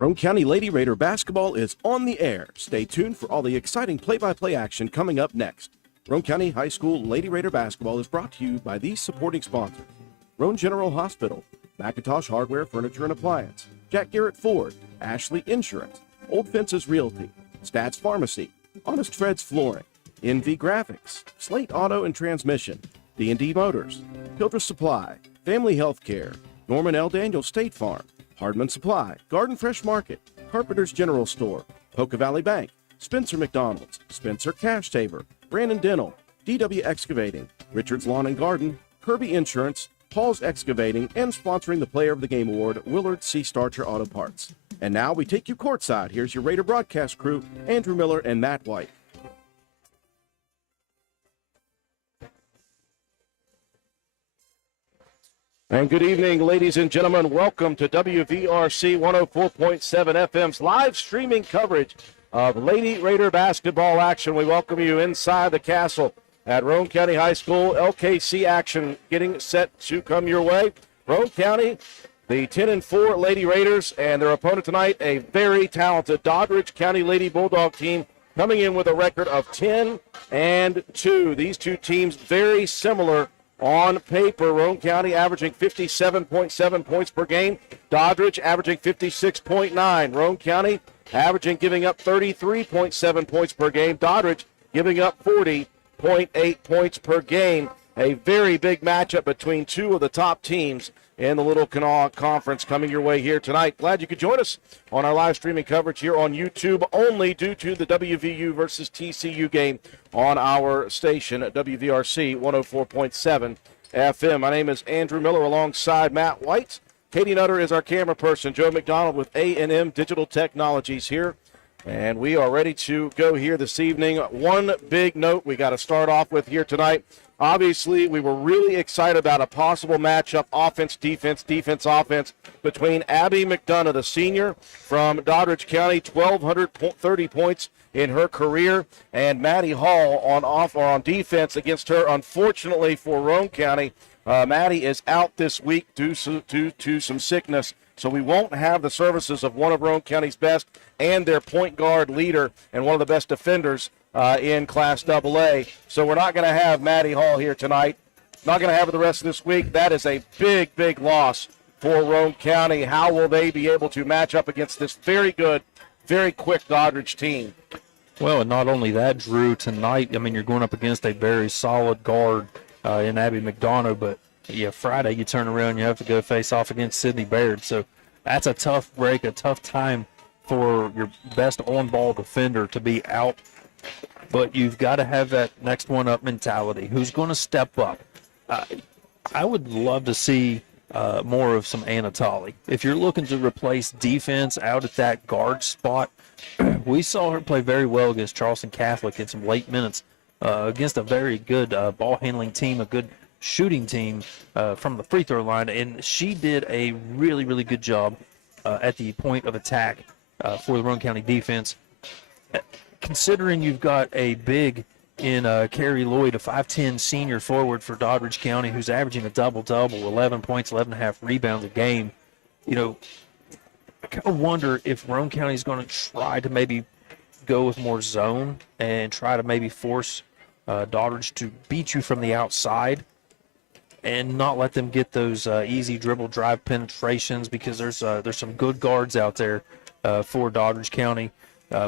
Roane County Lady Raider basketball is on the air. Stay tuned for all the exciting play-by-play action coming up next. Roane County High School Lady Raider basketball is brought to you by these supporting sponsors: Roane General Hospital, McIntosh Hardware, Furniture and Appliance, Jack Garrett Ford, Ashley Insurance, Old Fences Realty, Stats Pharmacy, Honest Fred's Flooring, NV Graphics, Slate Auto and Transmission, D&D Motors, Hildreth Supply, Family Healthcare, Norman L. Daniel State Farm, Hardman Supply, Garden Fresh Market, Carpenter's General Store, Poca Valley Bank, Spencer McDonald's, Spencer Cash Saver, Brandon Dental, DW Excavating, Richard's Lawn and Garden, Kirby Insurance, Paul's Excavating, and sponsoring the Player of the Game Award, Willard C. Starcher Auto Parts. And now we take you courtside. Here's your Raider broadcast crew, Andrew Miller and Matt White. And good evening, ladies and gentlemen. Welcome to WVRC 104.7 FM's live streaming coverage of Lady Raider basketball action. We welcome you inside the castle at Roane County High School. LKC action getting set to come your way. Roane County, the 10-4 Lady Raiders, and their opponent tonight, a very talented Doddridge County Lady Bulldog team, coming in with a record of 10-2. These two teams very similar on paper. Roane County averaging 57.7 points per game. Doddridge averaging 56.9. Roane County averaging giving up 33.7 points per game. Doddridge giving up 40.8 points per game. A very big matchup between two of the top teams in the Little Kanawha Conference coming your way here tonight. Glad you could join us on our live streaming coverage here on YouTube, only due to the WVU versus TCU game on our station at WVRC 104.7 FM. My name is Andrew Miller alongside Matt White. Katie Nutter is our camera person. Joe McDonald with A&M Digital Technologies here. And we are ready to go here this evening. One big note we got to start off with here tonight. Obviously, we were really excited about a possible matchup, offense, defense, between Abby McDonough, the senior from Doddridge County, 1,230 points in her career, and Maddie Hall on defense against her. Unfortunately for Roane County, Maddie is out this week due to some sickness, so we won't have the services of one of Roane County's best and their point guard leader and one of the best defenders in Class AA. So we're not going to have Maddie Hall here tonight. Not going to have her the rest of this week. That is a big, big loss for Roane County. How will they be able to match up against this very good, very quick Doddridge team? Well, and not only that, Drew, tonight, I mean, you're going up against a very solid guard in Abby McDonough, but yeah, Friday you turn around, you have to go face off against Sydney Baird. So that's a tough break, a tough time for your best on-ball defender to be out. But you've got to have that next one up mentality. Who's going to step up? I would love to see more of some Anatoly. If you're looking to replace defense out at that guard spot, we saw her play very well against Charleston Catholic in some late minutes against a very good ball handling team, a good shooting team from the free throw line, and she did a really, really good job at the point of attack for the Roane County defense. Considering you've got a big in Carrie Lloyd, a 5'10 senior forward for Doddridge County, who's averaging a double-double, 11 points, 11.5 rebounds a game, you know, I kind of wonder if Roane County is going to try to maybe go with more zone and try to maybe force Doddridge to beat you from the outside and not let them get those easy dribble drive penetrations, because there's some good guards out there for Doddridge County.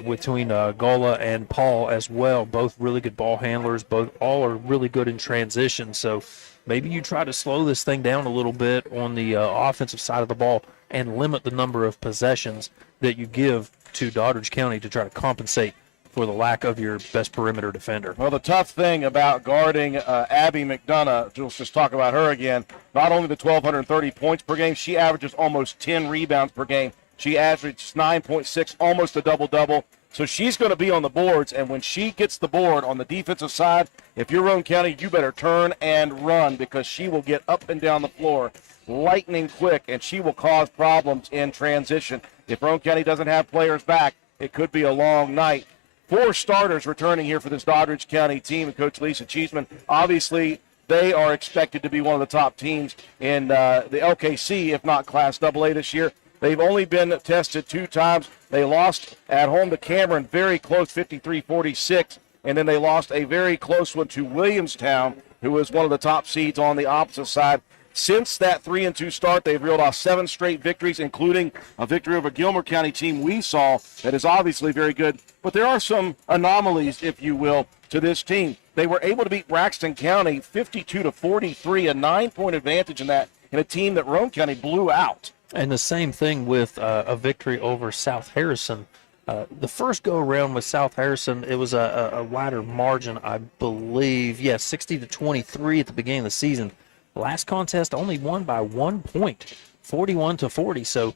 Between Gola and Paul as well, both really good ball handlers, all are really good in transition. So maybe you try to slow this thing down a little bit on the offensive side of the ball and limit the number of possessions that you give to Doddridge County to try to compensate for the lack of your best perimeter defender. Well, the tough thing about guarding Abby McDonough, let's just talk about her again, not only the 1,230 points per game, she averages almost 10 rebounds per game. She averages 9.6, almost a double-double. So she's going to be on the boards, and when she gets the board on the defensive side, if you're Roane County, you better turn and run, because she will get up and down the floor lightning quick, and she will cause problems in transition. If Roane County doesn't have players back, it could be a long night. 4 starters returning here for this Doddridge County team, and Coach Lisa Cheeseman. Obviously, they are expected to be one of the top teams in the LKC, if not Class AA this year. They've only been tested 2 times. They lost at home to Cameron, very close, 53-46, and then they lost a very close one to Williamstown, who is one of the top seeds on the opposite side. Since that 3-2 start, they've reeled off 7 straight victories, including a victory over a Gilmer County team we saw that is obviously very good. But there are some anomalies, if you will, to this team. They were able to beat Braxton County 52-43, a 9-point advantage in that, in a team that Roane County blew out. And the same thing with a victory over South Harrison. The first go-around with South Harrison, it was a wider margin, I believe. 60-23 at the beginning of the season. Last contest only won by 1 point, 41-40. So,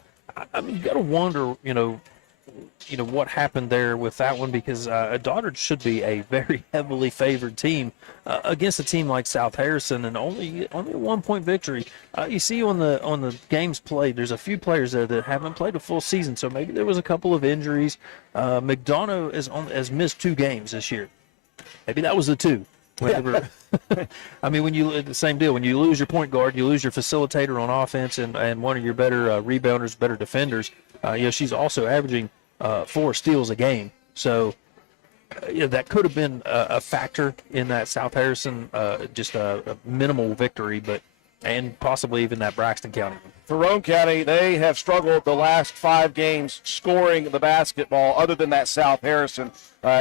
I mean, you got to wonder, what happened there with that one, because Doddridge should be a very heavily favored team against a team like South Harrison, and only a 1 point victory. You see on the games played, there's a few players there that haven't played a full season, so maybe there was a couple of injuries. McDonough has missed 2 games this year. Maybe that was the 2. I mean, the same deal. When you lose your point guard, you lose your facilitator on offense, and one of your better rebounders, better defenders. She's also averaging 4 steals a game. So that could have been a factor in that South Harrison, just a minimal victory, and possibly even that Braxton County. For Roane County, they have struggled the last 5 games scoring the basketball, other than that South Harrison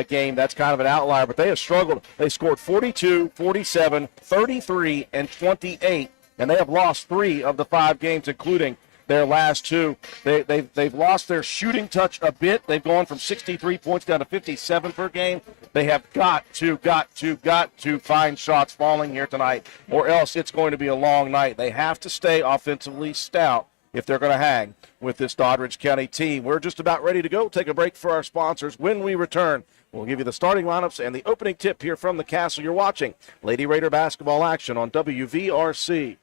game. That's kind of an outlier, but they have struggled. They scored 42, 47, 33, and 28, and they have lost 3 of the 5 games, including their last 2. They've lost their shooting touch a bit. They've gone from 63 points down to 57 per game. They have got to find shots falling here tonight, or else it's going to be a long night. They have to stay offensively stout if they're going to hang with this Doddridge County team. We're just about ready to go. Take a break for our sponsors. When we return, we'll give you the starting lineups and the opening tip here from the Castle. You're watching Lady Raider basketball action on WVRC.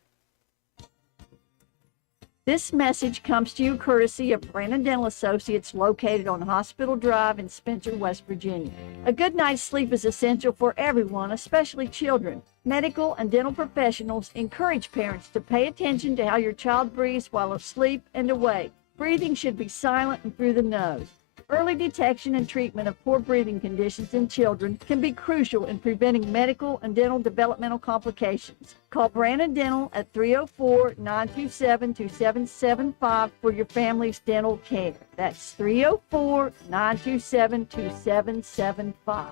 This message comes to you courtesy of Brandon Dental Associates, located on Hospital Drive in Spencer, West Virginia. A good night's sleep is essential for everyone, especially children. Medical and dental professionals encourage parents to pay attention to how your child breathes while asleep and awake. Breathing should be silent and through the nose. Early detection and treatment of poor breathing conditions in children can be crucial in preventing medical and dental developmental complications. Call Brandon Dental at 304-927-2775 for your family's dental care. That's 304-927-2775.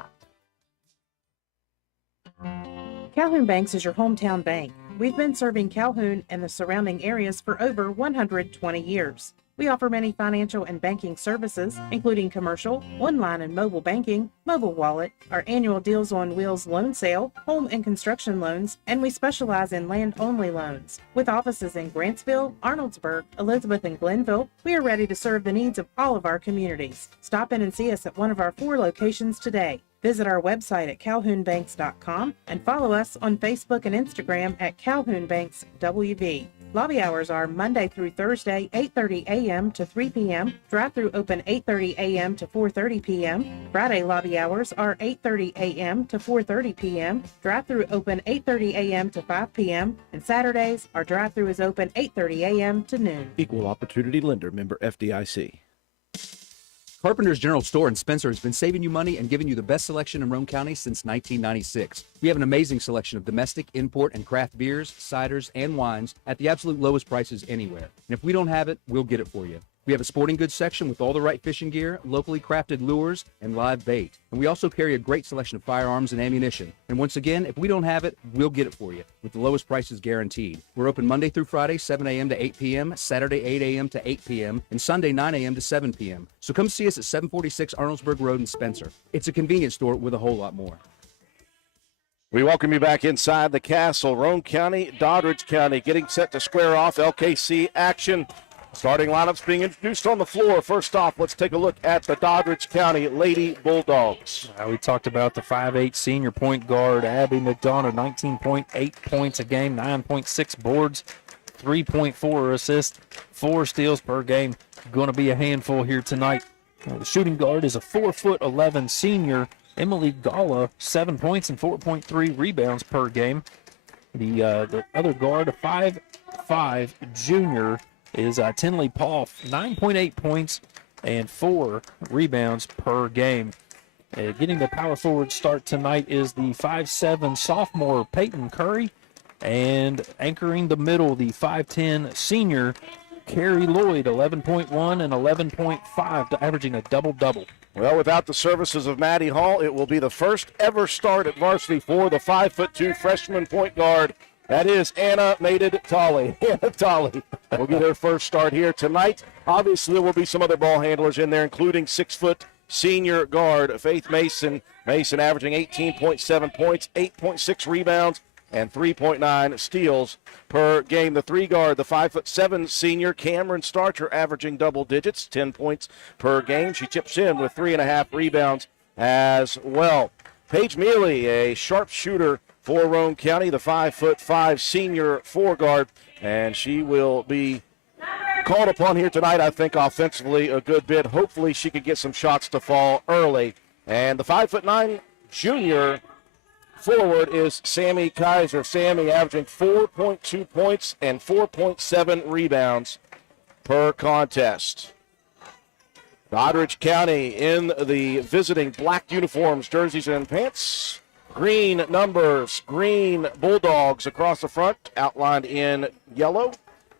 Calhoun Banks is your hometown bank. We've been serving Calhoun and the surrounding areas for over 120 years. We offer many financial and banking services, including commercial, online and mobile banking, mobile wallet, our annual Deals on Wheels loan sale, home and construction loans, and we specialize in land-only loans. With offices in Grantsville, Arnoldsburg, Elizabeth, and Glenville, we are ready to serve the needs of all of our communities. Stop in and see us at one of our 4 locations today. Visit our website at calhounbanks.com and follow us on Facebook and Instagram at Calhoun Banks WV. Lobby hours are Monday through Thursday, 8:30 a.m. to 3 p.m. Drive-through open 8:30 a.m. to 4:30 p.m. Friday lobby hours are 8:30 a.m. to 4:30 p.m. Drive-through open 8:30 a.m. to 5 p.m. And Saturdays, our drive-through is open 8:30 a.m. to noon. Equal Opportunity Lender, member FDIC. Carpenter's General Store in Spencer has been saving you money and giving you the best selection in Roane County since 1996. We have an amazing selection of domestic, import, and craft beers, ciders, and wines at the absolute lowest prices anywhere. And if we don't have it, we'll get it for you. We have a sporting goods section with all the right fishing gear, locally crafted lures, and live bait. And we also carry a great selection of firearms and ammunition. And once again, if we don't have it, we'll get it for you with the lowest prices guaranteed. We're open Monday through Friday, 7 a.m. to 8 p.m., Saturday, 8 a.m. to 8 p.m., and Sunday, 9 a.m. to 7 p.m. So come see us at 746 Arnoldsburg Road in Spencer. It's a convenience store with a whole lot more. We welcome you back inside the Castle. Roane County, Doddridge County getting set to square off LKC action. Starting lineups being introduced on the floor. First off, let's take a look at the Doddridge County Lady Bulldogs. We talked about the 5'8" senior point guard, Abby McDonough, 19.8 points a game, 9.6 boards, 3.4 assists, 4 steals per game. Going to be a handful here tonight. The shooting guard is a 4'11" senior, Emily Gala, 7 points and 4.3 rebounds per game. The other guard, a 5'5" junior, is Tinley Poff, 9.8 points and 4 rebounds per game. Getting the power forward start tonight is the 5'7" sophomore Peyton Curry, and anchoring the middle, the 5'10" senior Carrie Lloyd, 11.1 and 11.5, averaging a double-double. Well, without the services of Maddie Hall, it will be the first ever start at varsity for the 5'2" freshman point guard. That is Anna Mated Tolley. Anna Tolley will get her first start here tonight. Obviously, there will be some other ball handlers in there, including 6-foot senior guard Faith Mason. Mason averaging 18.7 points, 8.6 rebounds, and 3.9 steals per game. The 3 guard, the 5'7" senior Cameron Starcher, averaging double digits, 10 points per game. She chips in with 3.5 rebounds as well. Paige Mealy, a sharpshooter for Roane County, the 5'5" senior 4 guard, and she will be called upon here tonight, I think, offensively a good bit. Hopefully she could get some shots to fall early. And the 5'9" junior forward is Sammy Kaiser. Sammy averaging 4.2 points and 4.7 rebounds per contest. Doddridge County in the visiting black uniforms, jerseys, and pants. Green numbers, green Bulldogs across the front, outlined in yellow.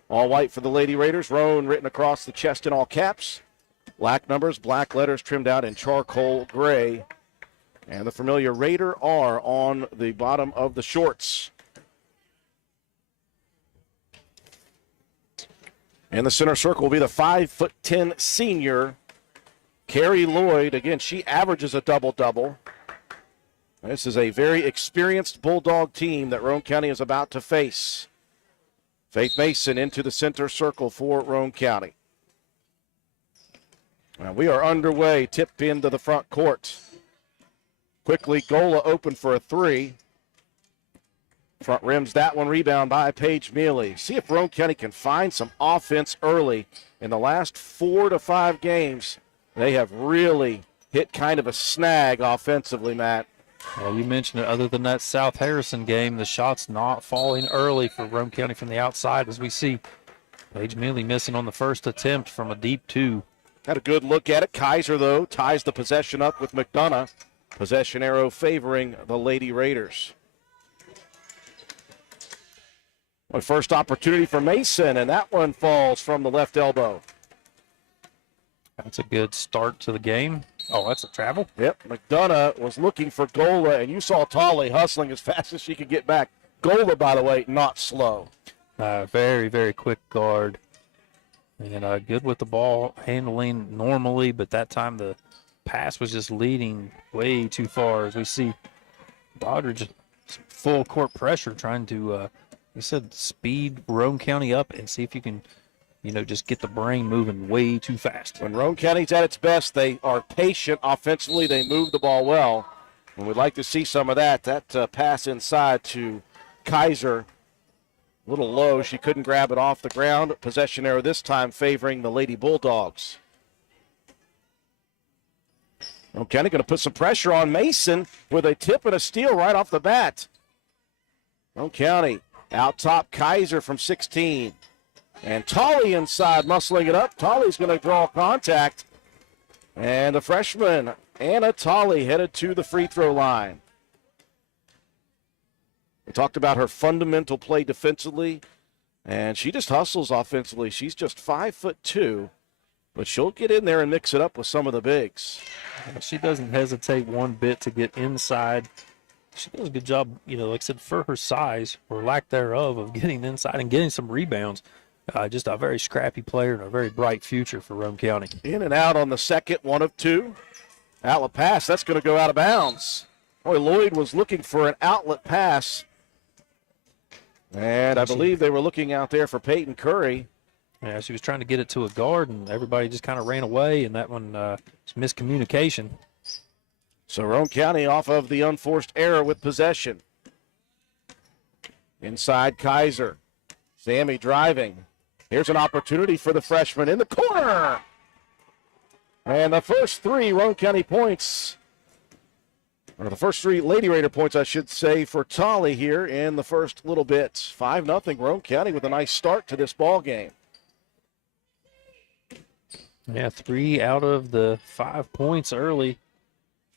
All white for the Lady Raiders. Roane written across the chest in all caps. Black numbers, black letters trimmed out in charcoal gray. And the familiar Raider R on the bottom of the shorts. In the center circle will be the 5'10" senior Carrie Lloyd. Again, she averages a double-double. This is a very experienced Bulldog team that Roane County is about to face. Faith Mason into the center circle for Roane County. Now we are underway, tipped into the front court. Quickly, Gola open for a 3. Front rims that one, rebound by Paige Mealy. See if Roane County can find some offense early. In the last 4 to 5 games, they have really hit kind of a snag offensively, Matt. Well, you mentioned it. Other than that South Harrison game, the shots not falling early for Roane County from the outside, as we see Paige Mealy missing on the first attempt from a deep 2. Had a good look at it. Kaiser, though, ties the possession up with McDonough. Possession arrow favoring the Lady Raiders. Well, first opportunity for Mason, and that one falls from the left elbow. That's a good start to the game. Oh, that's a travel? Yep, McDonough was looking for Gola, and you saw Tolley hustling as fast as she could get back. Gola, by the way, not slow. Very, very quick guard. And good with the ball handling normally, but that time the pass was just leading way too far. As we see Doddridge full court pressure trying to, he said, speed Roane County up and see if you can, just get the brain moving way too fast. When Roane County's at its best, they are patient offensively. They move the ball well. And we'd like to see some of that. That pass inside to Kaiser, a little low. She couldn't grab it off the ground. Possession error this time favoring the Lady Bulldogs. Roane County going to put some pressure on Mason with a tip and a steal right off the bat. Roane County out top, Kaiser from 16. And Tolley inside, muscling it up. Tolley's going to draw contact. And the freshman, Anna Tolley, headed to the free throw line. We talked about her fundamental play defensively, and she just hustles offensively. She's just 5'2", but she'll get in there and mix it up with some of the bigs. She doesn't hesitate one bit to get inside. She does a good job, like I said, for her size or lack thereof of getting inside and getting some rebounds. Just a very scrappy player and a very bright future for Roane County. In and out on the second, 1 of 2. Outlet pass, that's going to go out of bounds. Boy, Lloyd was looking for an outlet pass. And I believe they were looking out there for Peyton Curry. Yeah, she was trying to get it to a guard, and everybody just kind of ran away, and that one was miscommunication. So Roane County off of the unforced error with possession. Inside Kaiser. Sammy driving. Here's an opportunity for the freshman in the corner. And the first 3 Roane County points, or the first 3 Lady Raider points, I should say, for Tolley here in the first little bit. 5-0 Roane County with a nice start to this ball game. Yeah, 3 out of the 5 points early.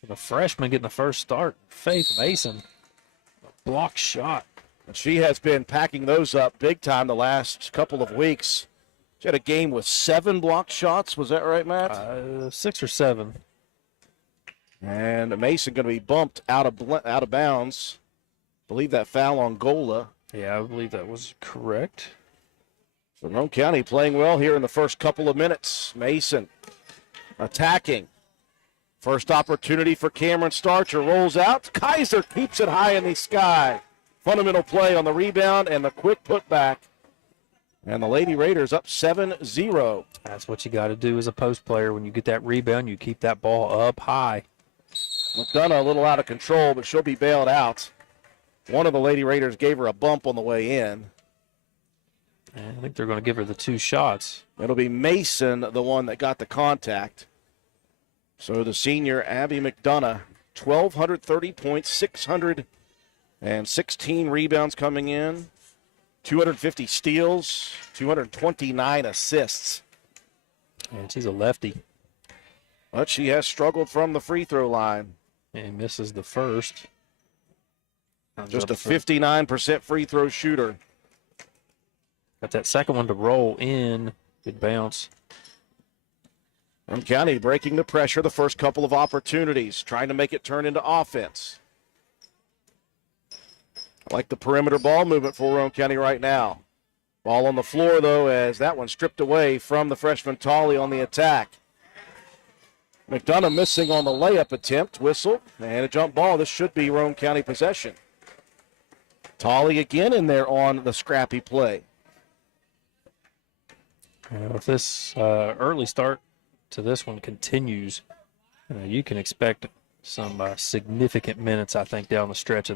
The freshman getting the first start. Faith Mason, block shot. She has been packing those up big time the last couple of weeks. She had a game with 7 blocked shots. Was that right, Matt? 6 or 7. And Mason going to be bumped out of bounds. I believe that foul on Gola. Yeah, I believe that was correct. So Roane County playing well here in the first couple of minutes. Mason attacking. First opportunity for Cameron Starcher. Rolls out. Kaiser keeps it high in the sky. Fundamental play on the rebound and the quick putback. And the Lady Raiders up 7-0. That's what you got to do as a post player. When you get that rebound, you keep that ball up high. McDonough a little out of control, but she'll be bailed out. One of the Lady Raiders gave her a bump on the way in. And I think they're going to give her the 2 shots. It'll be Mason, the one that got the contact. So the senior, Abby McDonough, 1,230 points, 616 rebounds coming in, 250 steals, 229 assists. And she's a lefty. But she has struggled from the free throw line. And misses the first. Just a 59% free throw shooter. Got that second one to roll in. Good bounce. Roane County breaking the pressure the first couple of opportunities, trying to make it turn into offense. I like the perimeter ball movement for Roane County right now. Ball on the floor, though, as that one stripped away from the freshman Tolley on the attack. McDonough missing on the layup attempt. Whistle and a jump ball. This should be Roane County possession. Tolley again in there on the scrappy play. If this early start to this one continues, you can expect some significant minutes, I think, down the stretch of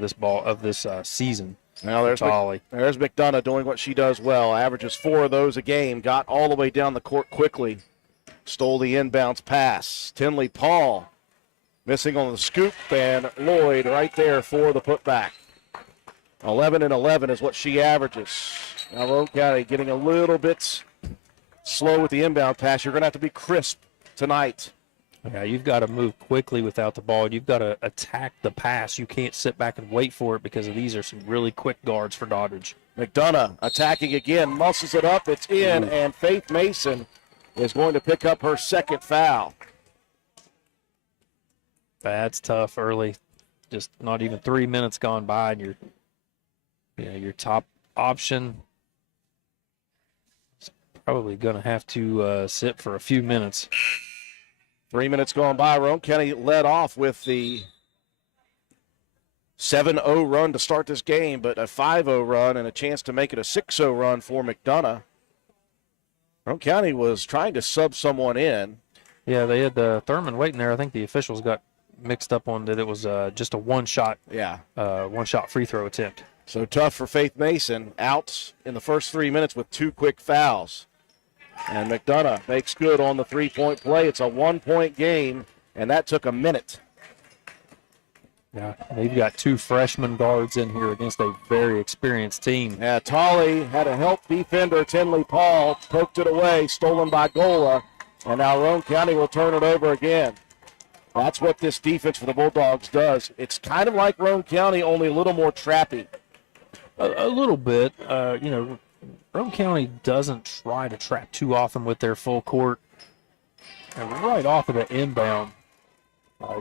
this season. Now there's McDonough doing what she does well. Averages 4 of those a game. Got all the way down the court quickly. Stole the inbounds pass. Tinley Paul missing on the scoop, and Lloyd right there for the putback. 11 and 11 is what she averages. Now Roane County getting a little bit slow with the inbound pass. You're going to have to be crisp tonight. Yeah, you've got to move quickly without the ball. You've got to attack the pass. You can't sit back and wait for it because these are some really quick guards for Doddridge. McDonough attacking again, muscles it up, it's in, and Faith Mason is going to pick up her second foul. That's tough early. Just not even 3 minutes gone by, and your top option is probably going to have to sit for a few minutes. 3 minutes gone by. Roane County led off with the 7-0 run to start this game, but a 5-0 run and a chance to make it a 6-0 run for McDonough. Roane County was trying to sub someone in. Yeah, they had Thurman waiting there. I think the officials got mixed up on that it was just a one-shot free throw attempt. So tough for Faith Mason, out in the first 3 minutes with 2 quick fouls. And McDonough makes good on the three-point play. It's a 1-point game, and that took a minute. Yeah, they've got 2 freshman guards in here against a very experienced team. Yeah, Tolley had a help defender, Tinley Paul, poked it away, stolen by Gola, and now Roane County will turn it over again. That's what this defense for the Bulldogs does. It's kind of like Roane County, only a little more trappy. A little bit. Roane County doesn't try to trap too often with their full court. And right off of the inbound,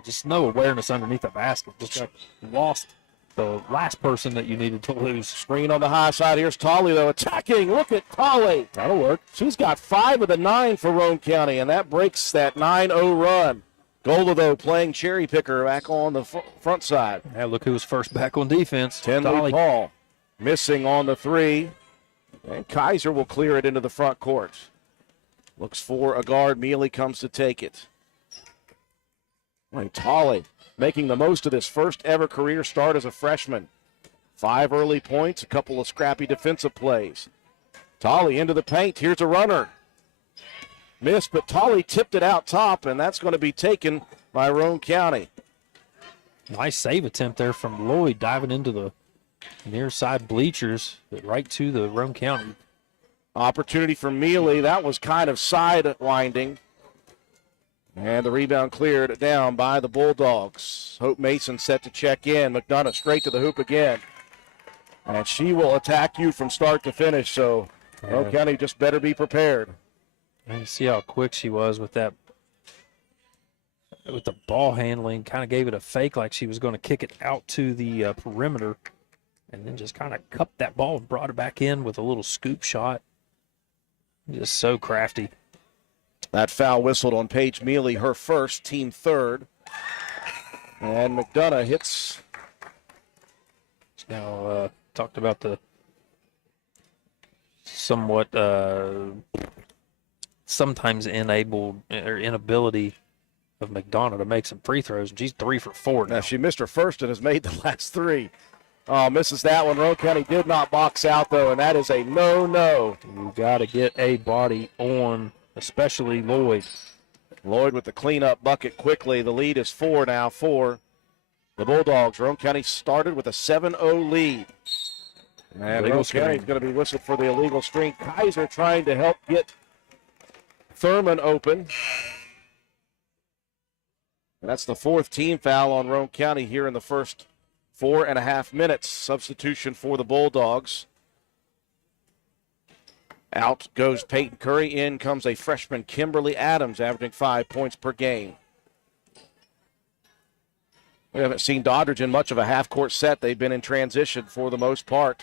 just no awareness underneath the basket. Just got lost the last person that you needed to lose. Screen on the high side. Here's Tolley, though, attacking. Look at Tolley. That'll work. She's got 5 of the 9 for Roane County, and that breaks that 9-0 run. Gola, though, playing cherry picker back on the front side. Yeah, look who was first back on defense. Tinley Paul missing on the 3. And Kaiser will clear it into the front court. Looks for a guard. Mealy comes to take it. Tolley making the most of this first ever career start as a freshman. 5 early points, a couple of scrappy defensive plays. Tolley into the paint. Here's a runner. Missed, but Tolley tipped it out top, and that's going to be taken by Roane County. Nice save attempt there from Lloyd, diving into the near side bleachers, right to the Roane County. Opportunity for Mealy. That was kind of sidewinding. And the rebound cleared down by the Bulldogs. Hope Mason set to check in. McDonough straight to the hoop again. And she will attack you from start to finish, so Roane County just better be prepared. And you see how quick she was with that, with the ball handling. Kind of gave it a fake like she was going to kick it out to the perimeter, and then just kind of cupped that ball and brought it back in with a little scoop shot. Just so crafty. That foul whistled on Paige Mealy, her first, team third. And McDonough hits. Now, talked about the somewhat sometimes inability of McDonough to make some free throws, and she's 3 for 4 now. Now, she missed her first and has made the last 3. Oh, misses that one. Roane County did not box out, though, and that is a no-no. You got to get a body on, especially Lloyd. Lloyd with the cleanup bucket quickly. The lead is 4 now for the Bulldogs. Roane County started with a 7-0 lead. And Roane County is going to be whistled for the illegal screen. Kaiser trying to help get Thurman open. And that's the 4th team foul on Roane County here in the first 4.5 minutes. Substitution for the Bulldogs. Out goes Peyton Curry. In comes a freshman, Kimberly Adams, averaging 5 points per game. We haven't seen Doddridge in much of a half-court set. They've been in transition for the most part.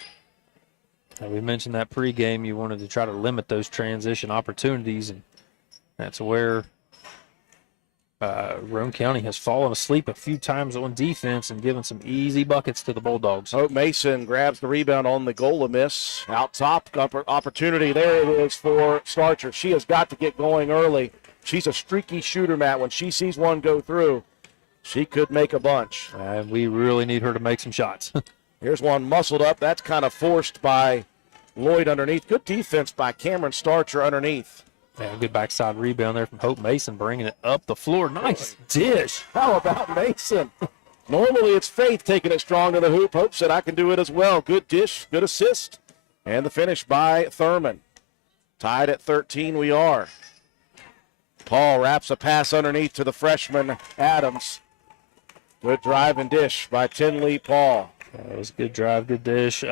We mentioned that pregame. You wanted to try to limit those transition opportunities, and that's where Roane County has fallen asleep a few times on defense and given some easy buckets to the Bulldogs. Hope Mason grabs the rebound on the goal miss. Out top, opportunity. There it is for Starcher. She has got to get going early. She's a streaky shooter, Matt. When she sees one go through, she could make a bunch. And we really need her to make some shots. Here's one muscled up. That's kind of forced by Lloyd underneath. Good defense by Cameron Starcher underneath. Yeah, good backside rebound there from Hope Mason, bringing it up the floor. Nice dish. How about Mason? Normally it's Faith taking it strong to the hoop. Hope said, I can do it as well. Good dish, good assist. And the finish by Thurman. Tied at 13 we are. Paul wraps a pass underneath to the freshman, Adams. Good drive and dish by Tinley Paul. That was a good drive, good dish.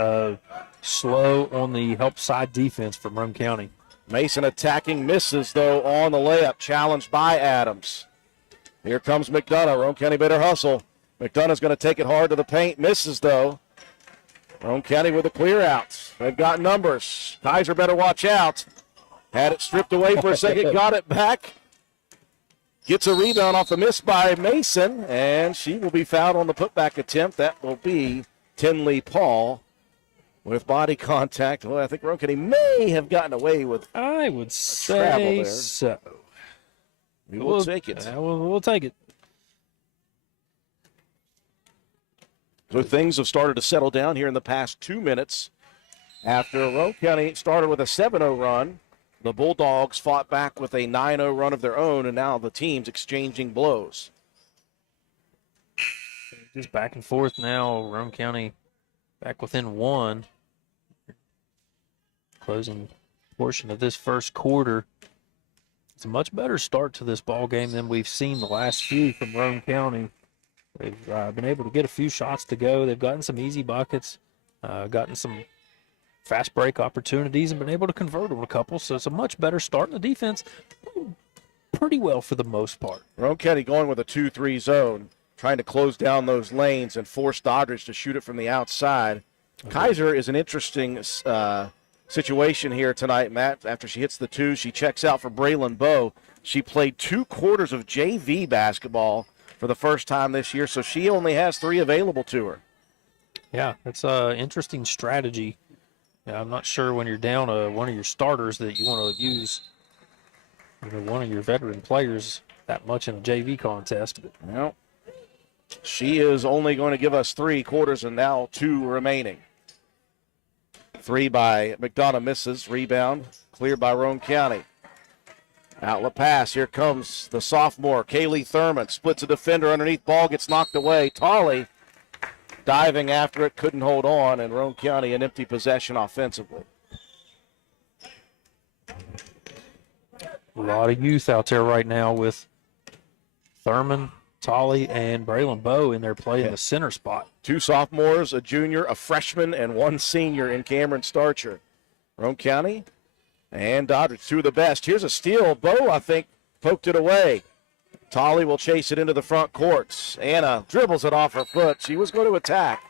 Slow on the help side defense from Roane County. Mason attacking, misses, though, on the layup. Challenged by Adams. Here comes McDonough. Roane County better hustle. McDonough's going to take it hard to the paint. Misses, though. Roane County with a clear out. They've got numbers. Kaiser better watch out. Had it stripped away for a second. Got it back. Gets a rebound off the miss by Mason. And she will be fouled on the putback attempt. That will be Tinley Paul. With body contact, well, I think Roane County may have gotten away with. I would say so. We'll take it. We'll take it. So things have started to settle down here in the past 2 minutes. After Roane County started with a 7-0 run, the Bulldogs fought back with a 9-0 run of their own, and now the teams exchanging blows. Just back and forth now. Roane County back within 1. Closing portion of this first quarter. It's a much better start to this ball game than we've seen the last few from Roane County. They've been able to get a few shots to go. They've gotten some easy buckets, gotten some fast break opportunities, and been able to convert on a couple. So it's a much better start. And the defense pretty well for the most part. Roane County going with a 2-3 zone, trying to close down those lanes and force Doddridge to shoot it from the outside. Okay. Kaiser is an interesting situation here tonight, Matt. After she hits the 2, she checks out for Braylon Bowe. She played 2 quarters of JV basketball for the first time this year, so she only has 3 available to her. Yeah, it's an interesting strategy. Yeah, I'm not sure when you're down one of your starters that you want to use one of your veteran players that much in a JV contest. But well, she is only going to give us 3 quarters and now 2 remaining. 3 by McDonough, misses. Rebound cleared by Roane County. Outlet pass. Here comes the sophomore, Kaylee Thurman. Splits a defender underneath. Ball gets knocked away. Tolley diving after it. Couldn't hold on. And Roane County an empty possession offensively. A lot of youth out there right now with Thurman, Tolley, and Braylon Bowe in there playing the center spot. 2 sophomores, a junior, a freshman, and 1 senior in Cameron Starcher. Roane County and Doddridge, 2 of the best. Here's a steal. Bowe, I think, poked it away. Tolley will chase it into the front courts. Anna dribbles it off her foot. She was going to attack.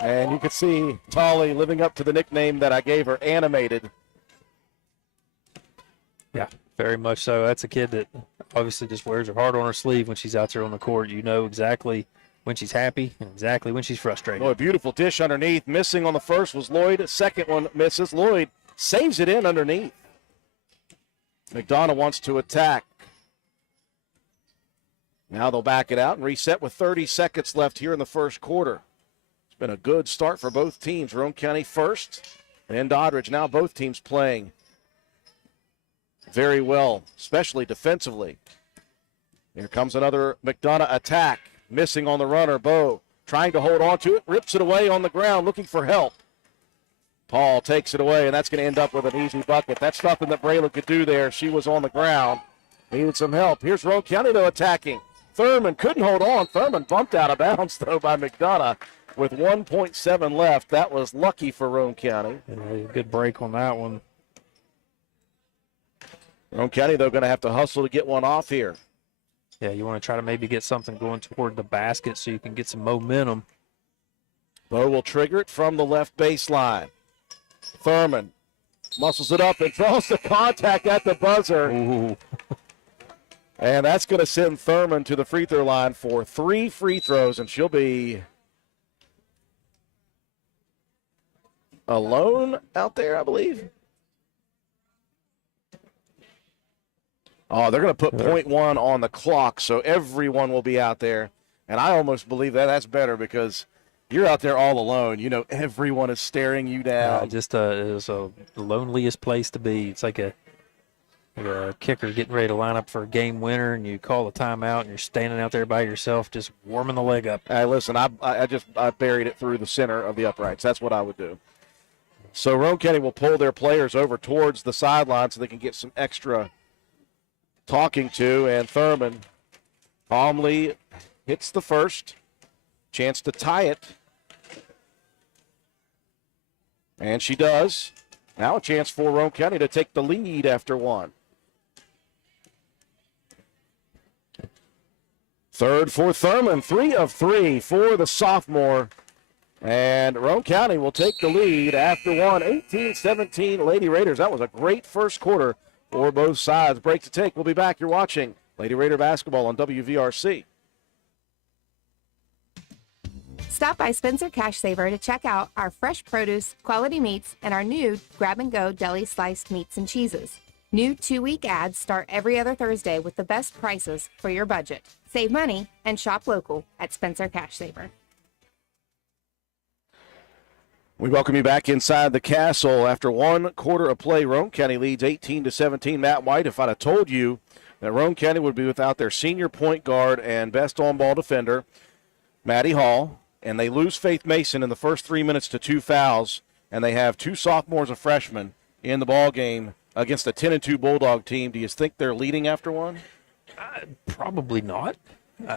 And you can see Tolley living up to the nickname that I gave her, Animated. Yeah, very much so. That's a kid that obviously just wears her heart on her sleeve when she's out there on the court. You know exactly when she's happy and exactly when she's frustrated. Boy, beautiful dish underneath. Missing on the first was Lloyd. Second one misses. Lloyd saves it in underneath. McDonough wants to attack. Now they'll back it out and reset with 30 seconds left here in the first quarter. It's been a good start for both teams. Roane County first and Doddridge. Now both teams playing very well, especially defensively. Here comes another McDonough attack. Missing on the runner. Bowe trying to hold on to it. Rips it away on the ground, looking for help. Paul takes it away, and that's going to end up with an easy bucket. That's nothing that Braylon could do there. She was on the ground. Needed some help. Here's Roane County, though, attacking. Thurman couldn't hold on. Thurman bumped out of bounds, though, by McDonough with 1.7 left. That was lucky for Roane County. Yeah, good break on that one. Roane County, though, going to have to hustle to get one off here. Yeah, you want to try to maybe get something going toward the basket so you can get some momentum. Bowe will trigger it from the left baseline. Thurman muscles it up and draws the contact at the buzzer. Ooh. And that's going to send Thurman to the free throw line for 3 free throws, and she'll be alone out there, I believe. Oh, they're going to put .1 on the clock, so everyone will be out there. And I almost believe that that's better because you're out there all alone. You know, everyone is staring you down. It's the loneliest place to be. It's like a kicker getting ready to line up for a game winner, and you call a timeout, and you're standing out there by yourself just warming the leg up. Hey, listen, I buried it through the center of the uprights. That's what I would do. So Roane County will pull their players over towards the sideline so they can get some extra talking to, and Thurman calmly hits the first. Chance to tie it. And she does. Now a chance for Roane County to take the lead after 1. Third for Thurman, 3 of 3 for the sophomore. And Roane County will take the lead after 1, 18-17 Lady Raiders. That was a great first quarter for both sides. Break to take. We'll be back. You're watching Lady Raider basketball on WVRC. Stop by Spencer Cash Saver to check out our fresh produce, quality meats, and our new grab-and-go deli sliced meats and cheeses. New 2-week ads start every other Thursday with the best prices for your budget. Save money and shop local at Spencer Cash Saver. We welcome you back inside the castle. After 1 quarter of play, Roane County leads 18-17. Matt White, if I'd have told you that Roane County would be without their senior point guard and best on-ball defender, Maddie Hall, and they lose Faith Mason in the first 3 minutes to 2 fouls, and they have 2 sophomores and freshmen in the ball game against a 10-2 Bulldog team, do you think they're leading after 1? Probably not.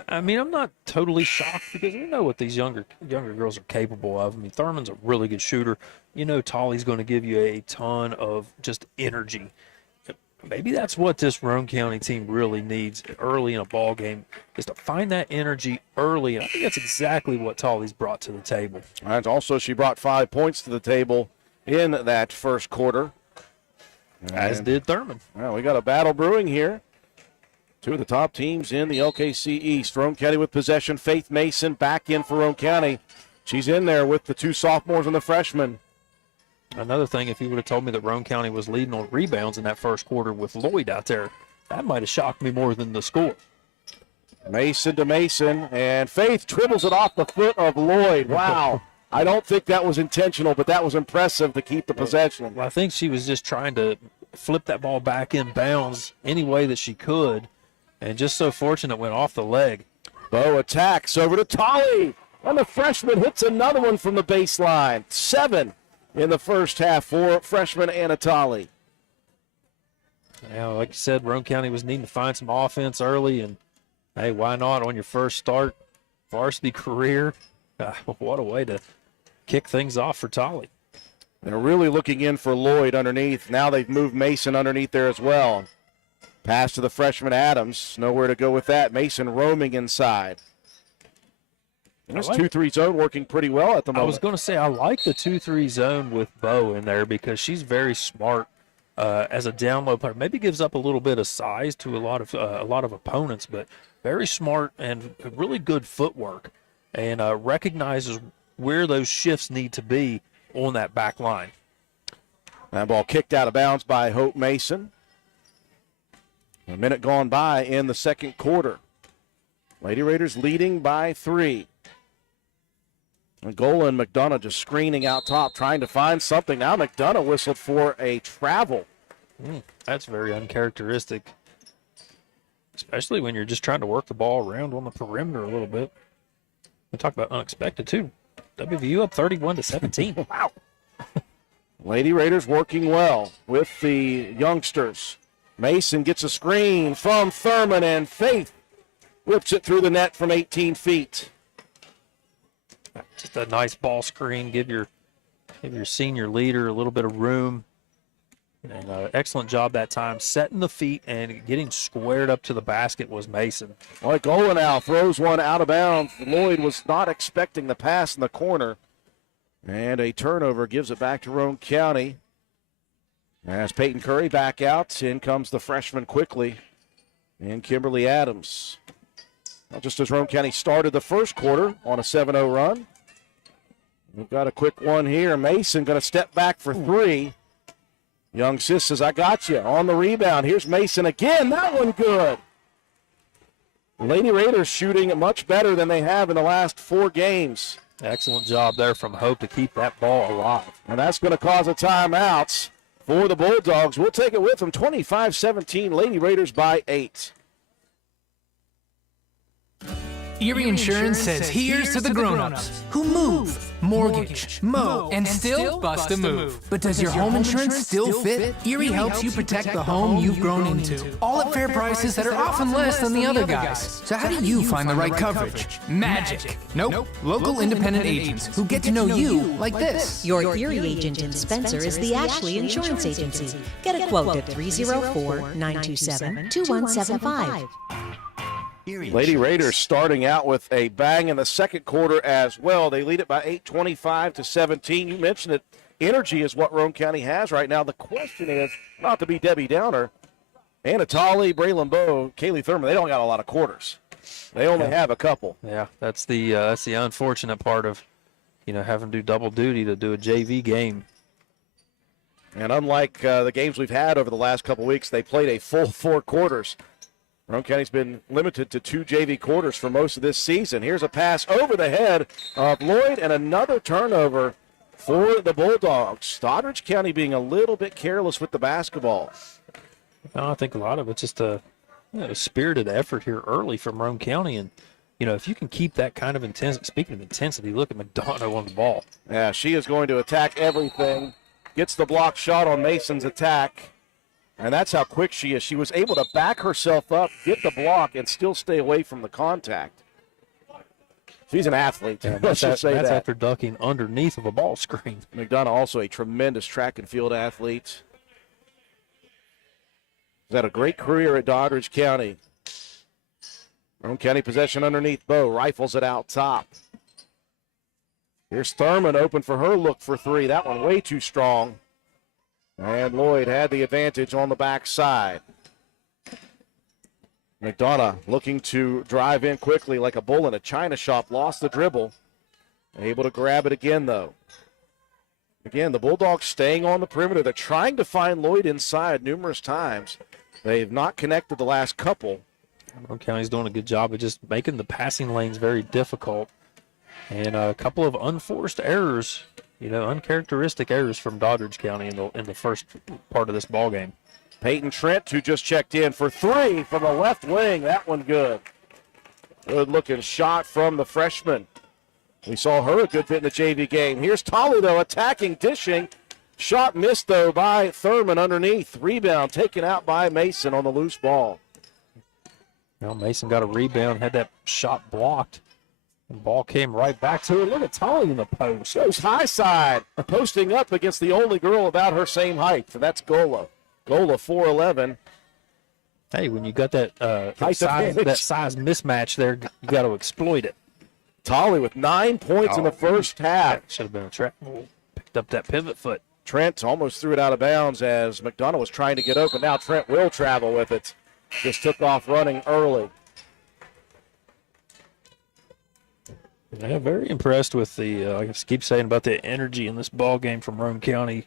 I mean, I'm not totally shocked because we know what these younger girls are capable of. I mean, Thurman's a really good shooter. You know, Tolley's going to give you a ton of just energy. Maybe that's what this Roane County team really needs early in a ball game, is to find that energy early. And I think that's exactly what Tolley's brought to the table. And also, she brought 5 points to the table in that first quarter. As did Thurman. Well, we got a battle brewing here. 2 of the top teams in the LKC East. Roane County with possession. Faith Mason back in for Roane County. She's in there with the 2 sophomores and the freshman. Another thing, if you would have told me that Roane County was leading on rebounds in that first quarter with Lloyd out there, that might have shocked me more than the score. Mason to Mason, and Faith dribbles it off the foot of Lloyd. Wow. I don't think that was intentional, but that was impressive to keep the possession. Well, I think she was just trying to flip that ball back in bounds any way that she could, and just so fortunate went off the leg. Bowe attacks over to Tolley, and the freshman hits another one from the baseline. 7 in the first half for freshman Anna Tolley. Yeah, like you said, Roane County was needing to find some offense early, and hey, why not on your first start, varsity career? What a way to kick things off for Tolly. They're really looking in for Lloyd underneath. Now they've moved Mason underneath there as well. Pass to the freshman Adams. Nowhere to go with that. Mason roaming inside. And this 2-3 zone working pretty well at the moment. I was going to say, I like the 2-3 zone with Bo in there because she's very smart as a down low player. Maybe gives up a little bit of size to a lot of opponents, but very smart and really good footwork, and recognizes where those shifts need to be on that back line. That ball kicked out of bounds by Hope Mason. A minute gone by in the second quarter. Lady Raiders leading by 3. Angola and McDonough just screening out top, trying to find something. Now McDonough whistled for a travel. That's very uncharacteristic, especially when you're just trying to work the ball around on the perimeter a little bit. We talk about unexpected, too. WVU up 31-17. Wow. Lady Raiders working well with the youngsters. Mason gets a screen from Thurman, and Faith whips it through the net from 18 feet. Just a nice ball screen. Give your senior leader a little bit of room. And excellent job that time, setting the feet and getting squared up to the basket was Mason. Well, Gola now throws one out of bounds. Lloyd was not expecting the pass in the corner. And a turnover gives it back to Roane County. As Peyton Curry back out, in comes the freshman quickly, and Kimberly Adams. Well, just as Roane County started the first quarter on a 7-0 run. We've got a quick one here. Mason going to step back for 3. Young Sis says, I got you. On the rebound, here's Mason again. That one good. Lady Raiders shooting much better than they have in the last 4 games. Excellent job there from Hope to keep that ball alive. And that's going to cause a timeout for the Bulldogs. We'll take it with them. 25-17, Lady Raiders by 8. Erie Insurance says here's to the grown-ups who move, mortgage, mow, and still bust a move. But does your home insurance still fit? Erie helps you protect the home you've grown into, all at fair prices that are often less than the other guys. So how do you find the right coverage? Magic. Nope. Local independent agents who get to know you like this. Your Erie agent in Spencer is the Ashley Insurance Agency. Get a quote at 304-927-2175. Lady Raiders starting out with a bang in the second quarter as well. They lead it by 8, 25-17. You mentioned it. Energy is what Roane County has right now. The question is, not to be Debbie Downer, Anna Tolley, Braylon Bowe, Kaylee Thurman, they don't got a lot of quarters. They only have a couple. Yeah, that's the unfortunate part of, having to do double duty to do a JV game. And unlike the games we've had over the last couple weeks, they played a full 4 quarters. Roane County's been limited to 2 JV quarters for most of this season. Here's a pass over the head of Lloyd and another turnover for the Bulldogs. Doddridge County being a little bit careless with the basketball. Well, I think a lot of it's just a spirited effort here early from Roane County. And, if you can keep that kind of intensity, speaking of intensity, look at McDonough on the ball. Yeah, she is going to attack everything. Gets the block shot on Mason's attack. And that's how quick she is. She was able to back herself up, get the block, and still stay away from the contact. She's an athlete. Yeah, Let's just say that's that. after ducking underneath of a ball screen. McDonough also a tremendous track and field athlete. He's had a great career at Doddridge County. Roane County possession underneath Bowe. Rifles it out top. Here's Thurman open for her look for 3. That one way too strong. And Lloyd had the advantage on the backside. McDonough looking to drive in quickly like a bull in a china shop. Lost the dribble. Able to grab it again, though. Again, the Bulldogs staying on the perimeter. They're trying to find Lloyd inside numerous times. They've not connected the last couple. Roane County's doing a good job of just making the passing lanes very difficult. And a couple of unforced errors, uncharacteristic errors from Doddridge County in the first part of this ball game. Peyton Trent, who just checked in for 3 from the left wing. That one good. Good-looking shot from the freshman. We saw her a good bit in the JV game. Here's Tolley, though, attacking, dishing. Shot missed, though, by Thurman underneath. Rebound taken out by Mason on the loose ball. Well, Mason got a rebound, had that shot blocked. The ball came right back to her. Look at Tolly in the post. Goes high side, posting up against the only girl about her same height, and that's Gola. Gola, 4'11". Hey, when you got that size mismatch there, you got to exploit it. Tolly with 9 points in the first half. Should have been a trap. Picked up that pivot foot. Trent almost threw it out of bounds as McDonough was trying to get open. Now Trent will travel with it. Just took off running early. Yeah, very impressed with the, I just keep saying about the energy in this ball game from Roane County.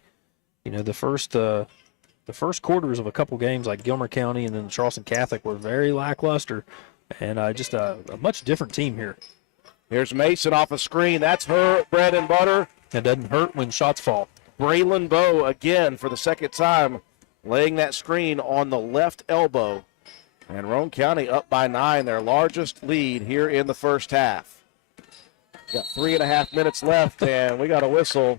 You know, the first quarters of a couple games like Gilmer County and then Charleston Catholic were very lackluster, and just a much different team here. Here's Mason off a screen. That's her bread and butter. It doesn't hurt when shots fall. Braylon Bowe again for the second time, laying that screen on the left elbow. And Roane County up by 9, their largest lead here in the first half. Got 3.5 minutes left, and we got a whistle.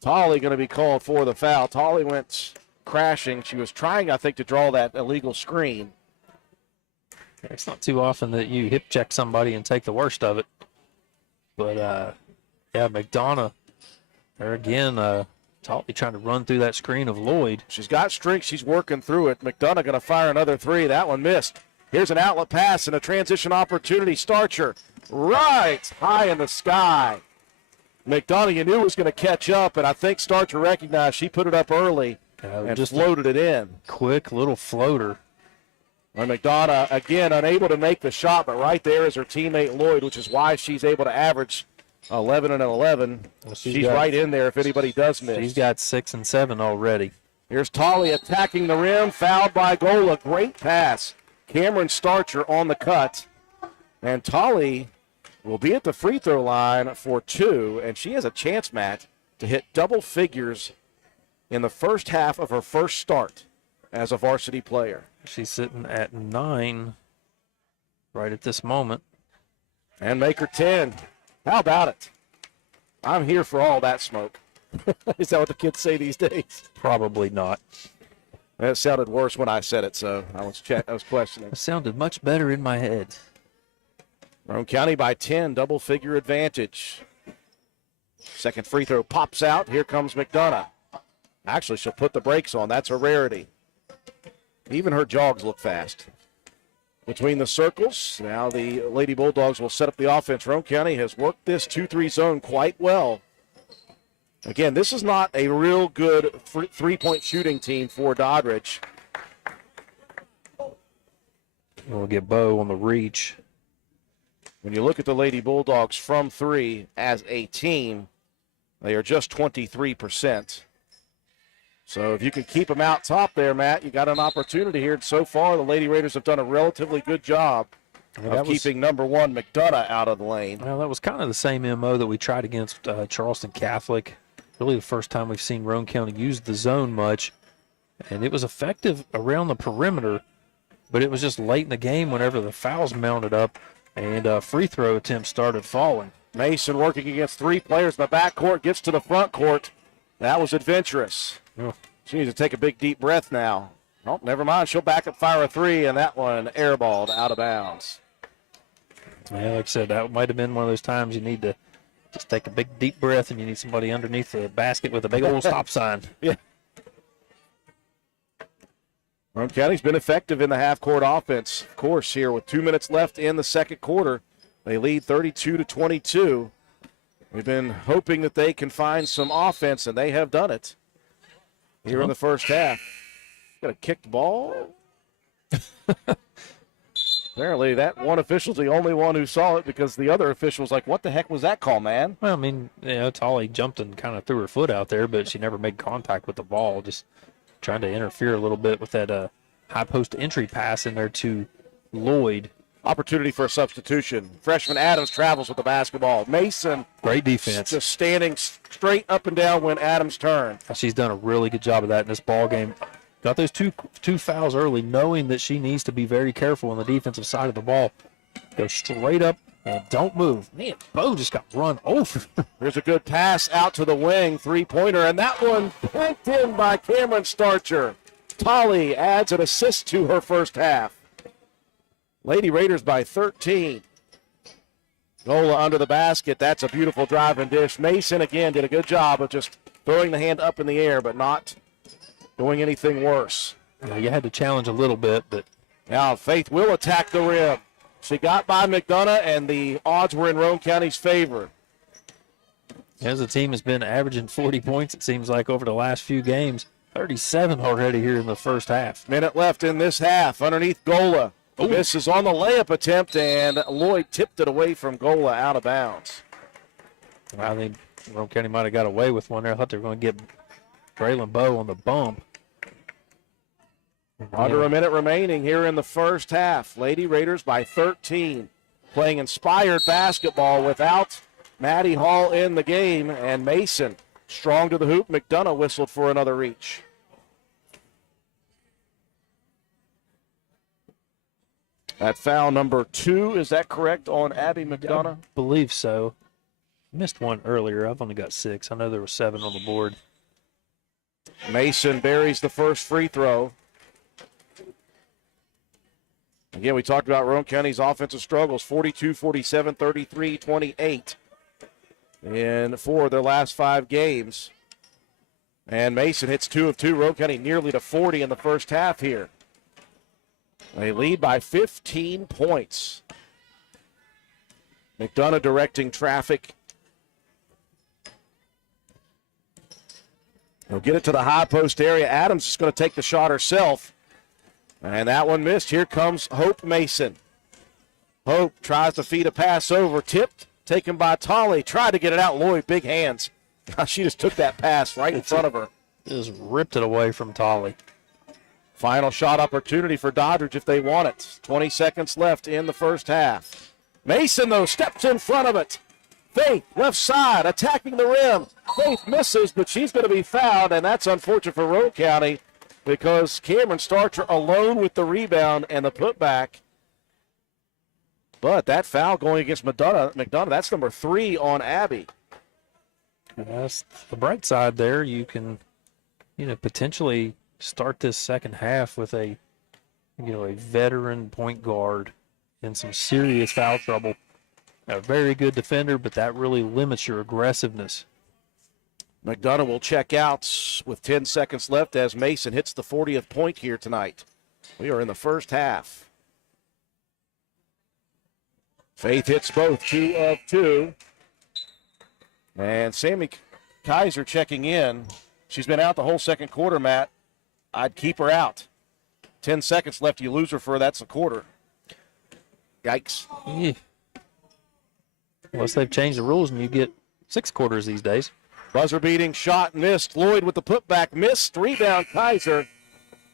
Tolly going to be called for the foul. Tolly went crashing. She was trying, I think, to draw that illegal screen. It's not too often that you hip check somebody and take the worst of it. But, yeah, McDonough, there again, Tolly trying to run through that screen of Lloyd. She's got strength. She's working through it. McDonough going to fire another three. That one missed. Here's an outlet pass and a transition opportunity. Starcher right high in the sky. McDonough, you knew was going to catch up, and I think Starcher recognized she put it up early and just floated it in. Quick little floater. And McDonough, again, unable to make the shot, but right there is her teammate Lloyd, which is why she's able to average 11 and 11. Well, she's right in there if anybody does miss. She's got 6 and 7 already. Here's Tolly attacking the rim, fouled by Gola. Great pass. Cameron Starcher on the cut. And Tolly will be at the free throw line for 2, and she has a chance, Matt, to hit double figures in the first half of her first start as a varsity player. She's sitting at 9 right at this moment. And make her 10. How about it? I'm here for all that smoke. Is that what the kids say these days? Probably not. That sounded worse when I said it, so I was questioning. It sounded much better in my head. Roane County by 10, double-figure advantage. Second free throw pops out. Here comes McDonough. Actually, she'll put the brakes on. That's a rarity. Even her jogs look fast. Between the circles, now the Lady Bulldogs will set up the offense. Roane County has worked this 2-3 zone quite well. Again, this is not a real good three-point shooting team for Doddridge. We'll get Bo on the reach. When you look at the Lady Bulldogs from 3 as a team, they are just 23%. So if you can keep them out top there, Matt, you got an opportunity here. And so far, the Lady Raiders have done a relatively good job of keeping number 1 McDonough out of the lane. Well, that was kind of the same MO that we tried against Charleston Catholic. Really the first time we've seen Roane County use the zone much. And it was effective around the perimeter, but it was just late in the game whenever the fouls mounted up and free throw attempts started falling. Mason working against 3 players in the backcourt, gets to the front court. That was adventurous. Oh. She needs to take a big, deep breath now. Oh, never mind. She'll back up, fire a 3, and that one airballed out of bounds. Yeah, like I said, that might have been one of those times you need to just take a big, deep breath, and you need somebody underneath the basket with a big old stop sign. Yeah. Roane County's been effective in the half-court offense. Of course, here with 2 minutes left in the second quarter, they lead 32-22. We've been hoping that they can find some offense, and they have done it here in the first half. Got a kicked ball. Apparently, that one official's the only one who saw it because the other official's like, what the heck was that call, man? Well, I mean, you know, Tolly jumped and kind of threw her foot out there, but she never made contact with the ball, just trying to interfere a little bit with that high post entry pass in there to Lloyd. Opportunity for a substitution. Freshman Adams travels with the basketball. Mason. Great defense. Just standing straight up and down when Adams turned. She's done a really good job of that in this ball game. Got those two fouls early, knowing that she needs to be very careful on the defensive side of the ball. Go straight up And don't move. Man, Bo just got run over. Here's a good pass out to the wing, three-pointer, and that one picked in by Cameron Starcher. Tolly adds an assist to her first half. Lady Raiders by 13. Gola under the basket. That's a beautiful drive and dish. Mason, again, did a good job of just throwing the hand up in the air, but not doing anything worse. Yeah, you had to challenge a little bit, but Now Faith will attack the rim. She got by McDonough, and the odds were in Roane County's favor. as the team has been averaging 40 points, it seems like, over the last few games. 37 already here in the first half. Minute left in this half. Underneath Gola. Misses on the layup attempt, and Lloyd tipped it away from Gola out of bounds. I think Roane County might have got away with one there. I thought they were going to get Braylon Bowe on the bump. Under a minute remaining here in the first half. Lady Raiders by 13. Playing inspired basketball without Maddie Hall in the game. And Mason strong to the hoop. McDonough whistled for another reach. That foul number 2, is that correct, on Abby McDonough? I believe so. Missed one earlier. I've only got 6. I know there were 7 on the board. Mason buries the first free throw. Again, we talked about Roane County's offensive struggles, 42, 47, 33, 28 in 4 of their last 5 games. And Mason hits 2 of 2. Roane County nearly to 40 in the first half here. They lead by 15 points. McDonough directing traffic. He'll get it to the high post area. Adams is going to take the shot herself. And that one missed. Here comes Hope Mason. Hope tries to feed a pass over. Tipped, taken by Tolly. Tried to get it out. Lloyd, big hands. She just took that pass right in front of her. Just ripped it away from Tolly. Final shot opportunity for Doddridge if they want it. 20 seconds left in the first half. Mason, though, steps in front of it. Faith, left side, attacking the rim. Faith misses, but she's going to be fouled, and that's unfortunate for Roane County because Cameron Starcher alone with the rebound and the putback. But that foul going against McDonough, that's number 3 on Abby. That's the bright side there. You can, potentially start this second half with a veteran point guard in some serious foul trouble. A very good defender, but that really limits your aggressiveness. McDonough will check out with 10 seconds left as Mason hits the 40th point here tonight. We are in the first half. Faith hits both, 2 of 2. And Sammy Kaiser checking in. She's been out the whole second quarter, Matt. I'd keep her out. 10 seconds left. You lose her for that's a quarter. Yikes. Yeah. Unless they've changed the rules and you get 6 quarters these days. Buzzer beating shot missed. Lloyd with the putback missed. Rebound Kaiser.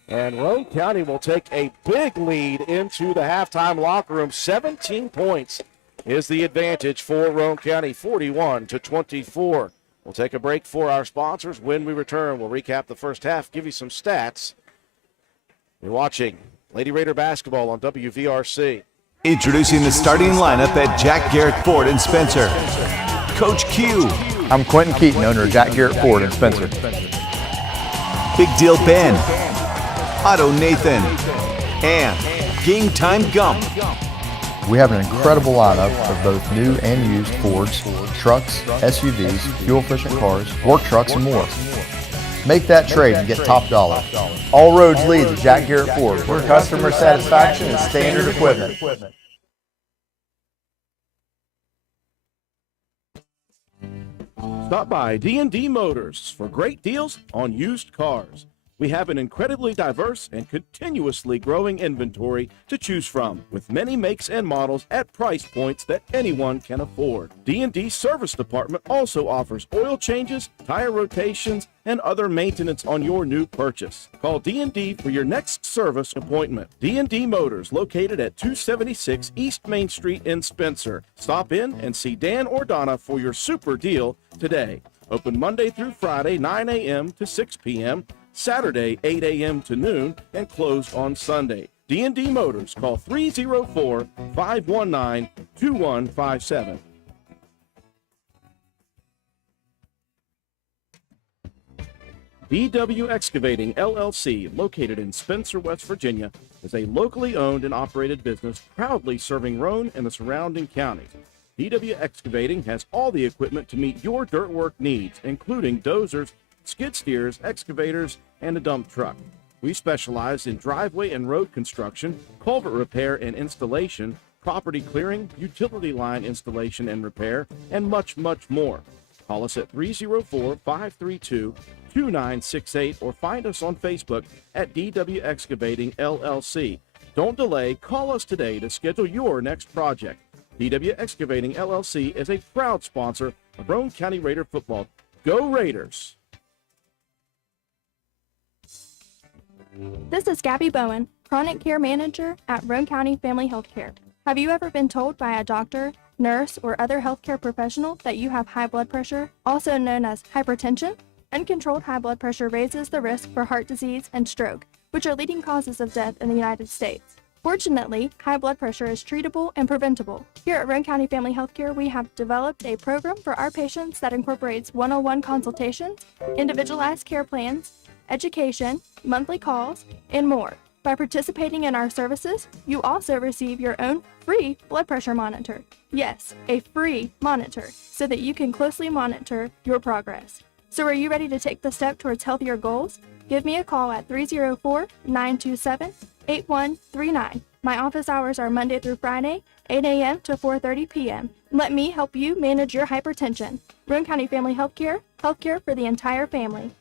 And Roane County will take a big lead into the halftime locker room. 17 points is the advantage for Roane County, 41-24. We'll take a break for our sponsors. When we return, we'll recap the first half, give you some stats. You're watching Lady Raider basketball on WVRC. Introducing the starting lineup at Jack Garrett Ford in Spencer. Coach Q. I'm Quentin Keaton, owner of Jack Garrett Ford in Spencer. Big Deal Ben. Otto Nathan. And Game Time Gump. We have an incredible lineup of both new and used Fords, trucks, SUVs, fuel-efficient cars, work trucks, and more. Make that trade and get top dollar. All roads lead to Jack Garrett Ford, where customer satisfaction is standard equipment. Stop by D&D Motors for great deals on used cars. We have an incredibly diverse and continuously growing inventory to choose from, with many makes and models at price points that anyone can afford. D&D Service Department also offers oil changes, tire rotations, and other maintenance on your new purchase. Call D&D for your next service appointment. D&D Motors, located at 276 East Main Street in Spencer. Stop in and see Dan or Donna for your super deal today. Open Monday through Friday, 9 a.m. to 6 p.m., Saturday, 8 a.m. to noon, and closed on Sunday. D&D Motors. Call 304-519-2157. DW Excavating, LLC, located in Spencer, West Virginia, is a locally owned and operated business proudly serving Roane and the surrounding counties. DW Excavating has all the equipment to meet your dirt work needs, including dozers, skid steers, excavators, and a dump truck. We specialize in driveway and road construction, culvert repair and installation, property clearing, utility line installation and repair, and much, much more. Call us at 304-532-2968 or find us on Facebook at DW Excavating LLC. Don't delay. Call us today to schedule your next project. DW Excavating LLC is a proud sponsor of Roane County Raider football. Go Raiders! This is Gabby Bowen, Chronic Care Manager at Roane County Family Health Care. Have you ever been told by a doctor, nurse, or other healthcare professional that you have high blood pressure, also known as hypertension? Uncontrolled high blood pressure raises the risk for heart disease and stroke, which are leading causes of death in the United States. Fortunately, high blood pressure is treatable and preventable. Here at Roane County Family Healthcare, we have developed a program for our patients that incorporates one-on-one consultations, individualized care plans, education, monthly calls, and more. By participating in our services, you also receive your own free blood pressure monitor. Yes, a free monitor, so that you can closely monitor your progress. So are you ready to take the step towards healthier goals? Give me a call at 304-927-8139. My office hours are Monday through Friday, 8 a.m. to 4:30 p.m. Let me help you manage your hypertension. Roane County Family Healthcare, healthcare for the entire family.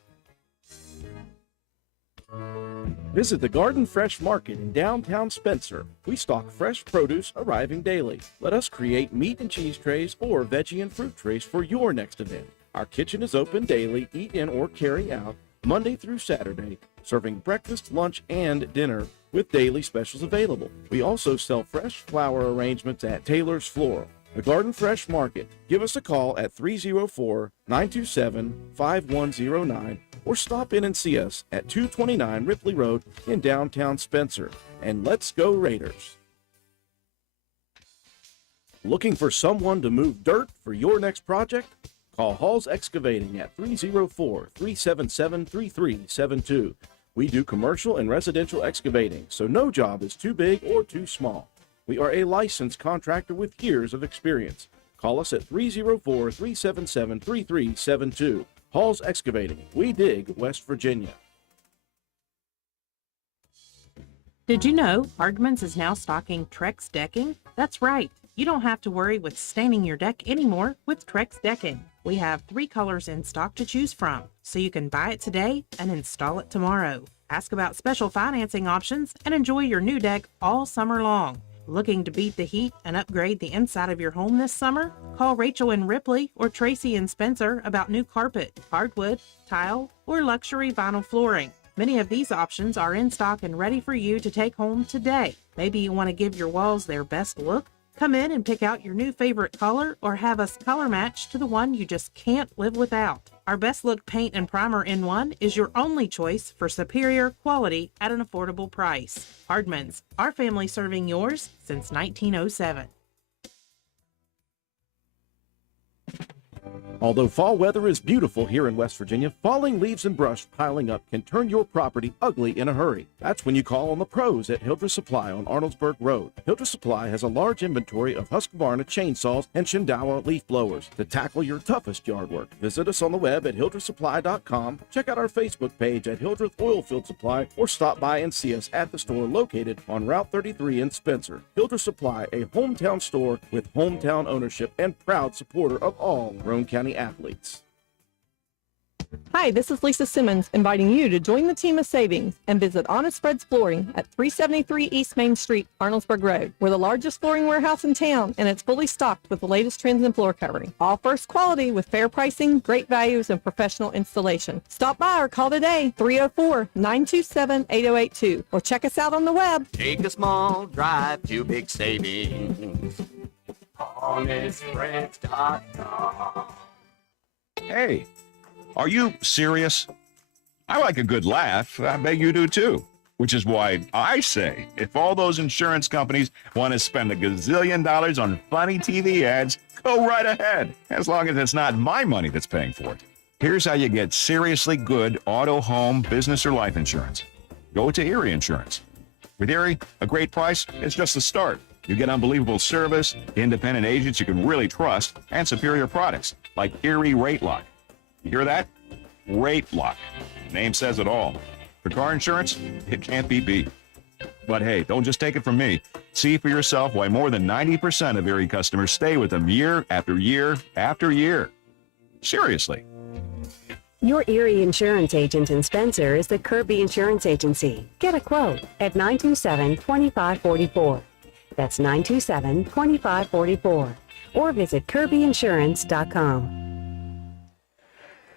Visit the Garden Fresh Market in downtown Spencer. We stock fresh produce arriving daily. Let us create meat and cheese trays or veggie and fruit trays for your next event. Our kitchen is open daily, eat in or carry out, Monday through Saturday, serving breakfast, lunch, and dinner with daily specials available. We also sell fresh flower arrangements at Taylor's Floral. The Garden Fresh Market. Give us a call at 304-927-5109 or stop in and see us at 229 Ripley Road in downtown Spencer. And let's go Raiders! Looking for someone to move dirt for your next project? Call Hall's Excavating at 304-377-3372. We do commercial and residential excavating, so no job is too big or too small. We are a licensed contractor with years of experience. Call us at 304-377-3372. Hall's Excavating. We dig West Virginia. Did you know Hardman's is now stocking Trex decking? That's right. You don't have to worry with staining your deck anymore with Trex decking. We have 3 colors in stock to choose from, so you can buy it today and install it tomorrow. Ask about special financing options and enjoy your new deck all summer long. Looking to beat the heat and upgrade the inside of your home this summer? Call Rachel in Ripley or Tracy in Spencer about new carpet, hardwood, tile, or luxury vinyl flooring. Many of these options are in stock and ready for you to take home today. Maybe you want to give your walls their best look? Come in and pick out your new favorite color or have us color match to the one you just can't live without. Our Best Look Paint and Primer in One is your only choice for superior quality at an affordable price. Hardman's, our family serving yours since 1907. Although fall weather is beautiful here in West Virginia, falling leaves and brush piling up can turn your property ugly in a hurry. That's when you call on the pros at Hildreth Supply on Arnoldsburg Road. Hildreth Supply has a large inventory of Husqvarna chainsaws and Shindawa leaf blowers to tackle your toughest yard work. Visit us on the web at hildrethsupply.com, check out our Facebook page at Hildreth Oilfield Supply, or stop by and see us at the store located on Route 33 in Spencer. Hildreth Supply, a hometown store with hometown ownership and proud supporter of all Roane County athletes. Hi, this is Lisa Simmons inviting you to join the team of savings and visit Honest Fred's Flooring at 373 East Main Street, Arnoldsburg Road. We're the largest flooring warehouse in town, and it's fully stocked with the latest trends in floor covering. All first quality with fair pricing, great values, and professional installation. Stop by or call today, 304-927-8082, or check us out on the web. Take a small drive to big savings. HonestFreds.com. Hey, are you serious? I like a good laugh. I bet you do too. Which is why I say, if all those insurance companies want to spend $1 gazillion on funny TV ads, go right ahead, as long as it's not my money that's paying for it. Here's how you get seriously good auto, home, business, or life insurance. Go to Erie Insurance. With Erie, a great price is just the start. You get unbelievable service, independent agents you can really trust, and superior products like Erie Rate Lock. You hear that? Rate Lock. Name says it all. For car insurance, it can't be beat. But hey, don't just take it from me. See for yourself why more than 90% of Erie customers stay with them year after year after year. Seriously. Your Erie Insurance agent in Spencer is the Kirby Insurance Agency. Get a quote at 927-2544. That's 927-2544. Or visit kirbyinsurance.com.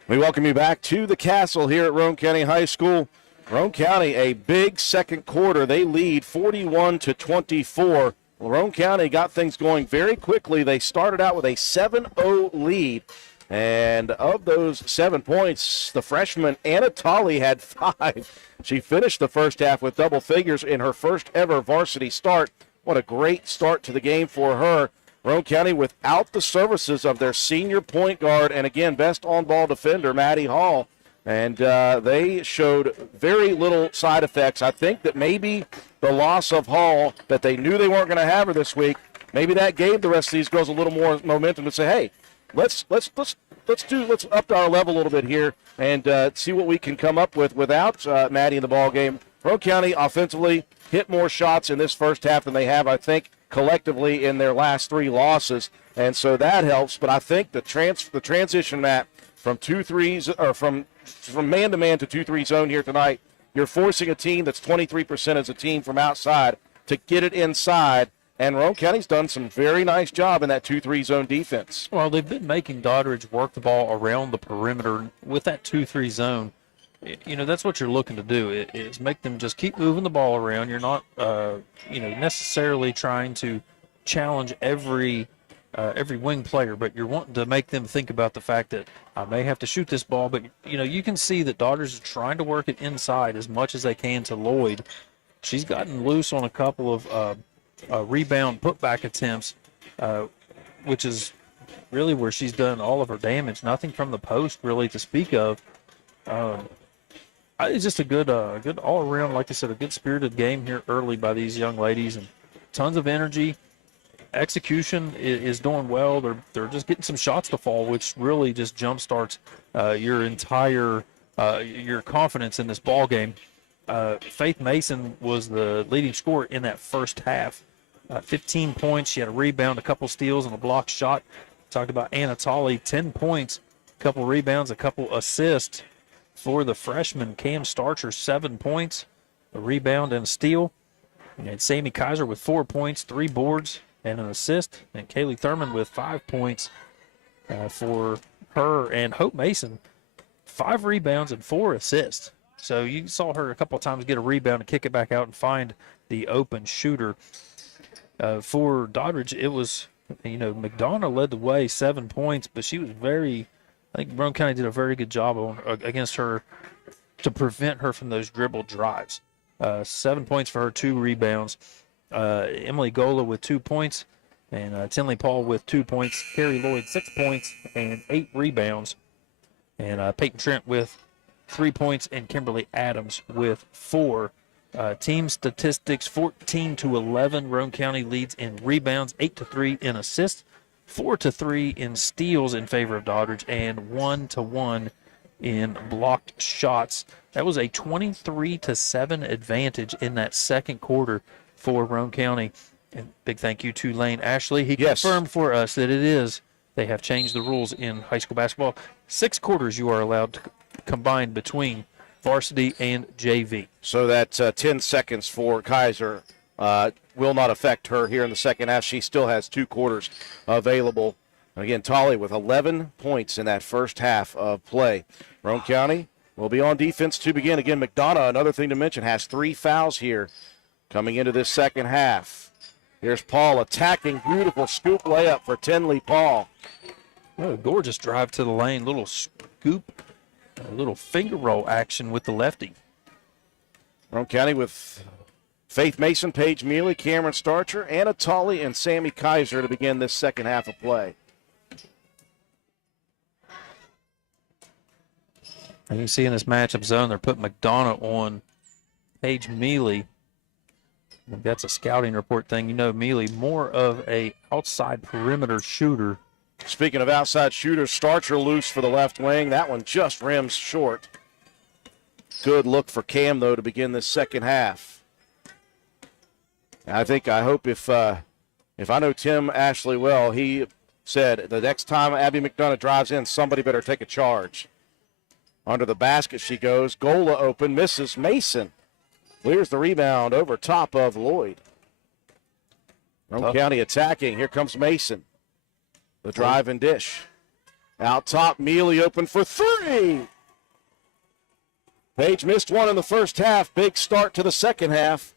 We welcome you back to the Castle here at Roane County High School. Roane County, a big second quarter. They lead 41-24. Roane County got things going very quickly. They started out with a 7-0 lead. And of those 7 points, the freshman Anna Tolley had 5. She finished the first half with double figures in her first ever varsity start. What a great start to the game for her. Roane County without the services of their senior point guard and, again, best on-ball defender, Maddie Hall. And they showed very little side effects. I think that maybe the loss of Hall, that they knew they weren't going to have her this week, maybe that gave the rest of these girls a little more momentum to say, hey, let's up our level a little bit here and see what we can come up with without Maddie in the ball game. Roane County offensively hit more shots in this first half than they have, I think, collectively in their last 3 losses, and so that helps. But I think the transition, Matt, from 2-3s or from man-to-man to 2-3 zone here tonight, you're forcing a team that's 23% as a team from outside to get it inside. And Roane County's done some very nice job in that 2-3 zone defense. Well, they've been making Doddridge work the ball around the perimeter with that 2-3 zone. You know, that's what you're looking to do, is make them just keep moving the ball around. You're not, necessarily trying to challenge every wing player, but you're wanting to make them think about the fact that I may have to shoot this ball. But, you can see that Doddridge is trying to work it inside as much as they can to Lloyd. She's gotten loose on a couple of rebound putback attempts, which is really where she's done all of her damage. Nothing from the post really to speak of. It's just a good all around, like I said, a good spirited game here early by these young ladies, and tons of energy. Execution is doing well. They're just getting some shots to fall, which really just jumpstarts your entire your confidence in this ball game. Faith Mason was the leading scorer in that first half. 15 points. She had a rebound, a couple steals, and a block shot. Talked about Anna Tolley, 10 points, a couple rebounds, a couple assists. For the freshman, Cam Starcher, 7 points, a rebound and a steal. And Sammy Kaiser with 4 points, 3 boards, and an assist. And Kaylee Thurman with 5 points for her. And Hope Mason, 5 rebounds and 4 assists. So you saw her a couple of times get a rebound and kick it back out and find the open shooter. For Doddridge, it was, McDonough led the way, 7 points, but she was I think Roane County did a very good job against her to prevent her from those dribble drives. 7 points for her, 2 rebounds. Emily Gola with 2 points, and Tinley Paul with 2 points. Carrie Lloyd, 6 points and 8 rebounds. And Peyton Trent with 3 points, and Kimberly Adams with 4. Team statistics, 14-11. Roane County leads in rebounds, 8-3 in assists, 4-3 in steals in favor of Doddridge, and 1-1 in blocked shots. That was a 23-7 advantage in that second quarter for Roane County. And big thank you to Lane Ashley. He confirmed for us that they have changed the rules in high school basketball. 6 quarters you are allowed to combine between varsity and JV. So that 10 seconds for Kaiser will not affect her here in the second half. She still has 2 quarters available. And again, Tolley with 11 points in that first half of play. Roane County will be on defense to begin. Again, McDonough, another thing to mention, has 3 fouls here coming into this second half. Here's Paul attacking. Beautiful scoop layup for Tinley Paul. Oh, gorgeous drive to the lane. Little scoop, a little finger roll action with the lefty. Roane County with Faith Mason, Paige Mealy, Cameron Starcher, Anna Tolley, and Sammy Kaiser to begin this second half of play. And you see in this matchup zone, they're putting McDonough on Paige Mealy. That's a scouting report thing. You know, Mealy, more of a outside perimeter shooter. Speaking of outside shooters, Starcher loose for the left wing. That one just rims short. Good look for Cam, though, to begin this second half. I hope if I know Tim Ashley well, he said the next time Abby McDonough drives in, somebody better take a charge. Under the basket she goes. Gola open, misses Mason. Clears the rebound over top of Lloyd. Roane County attacking. Here comes Mason. The drive and dish. Out top, Mealy open for three. Paige missed one in the first half. Big start to the second half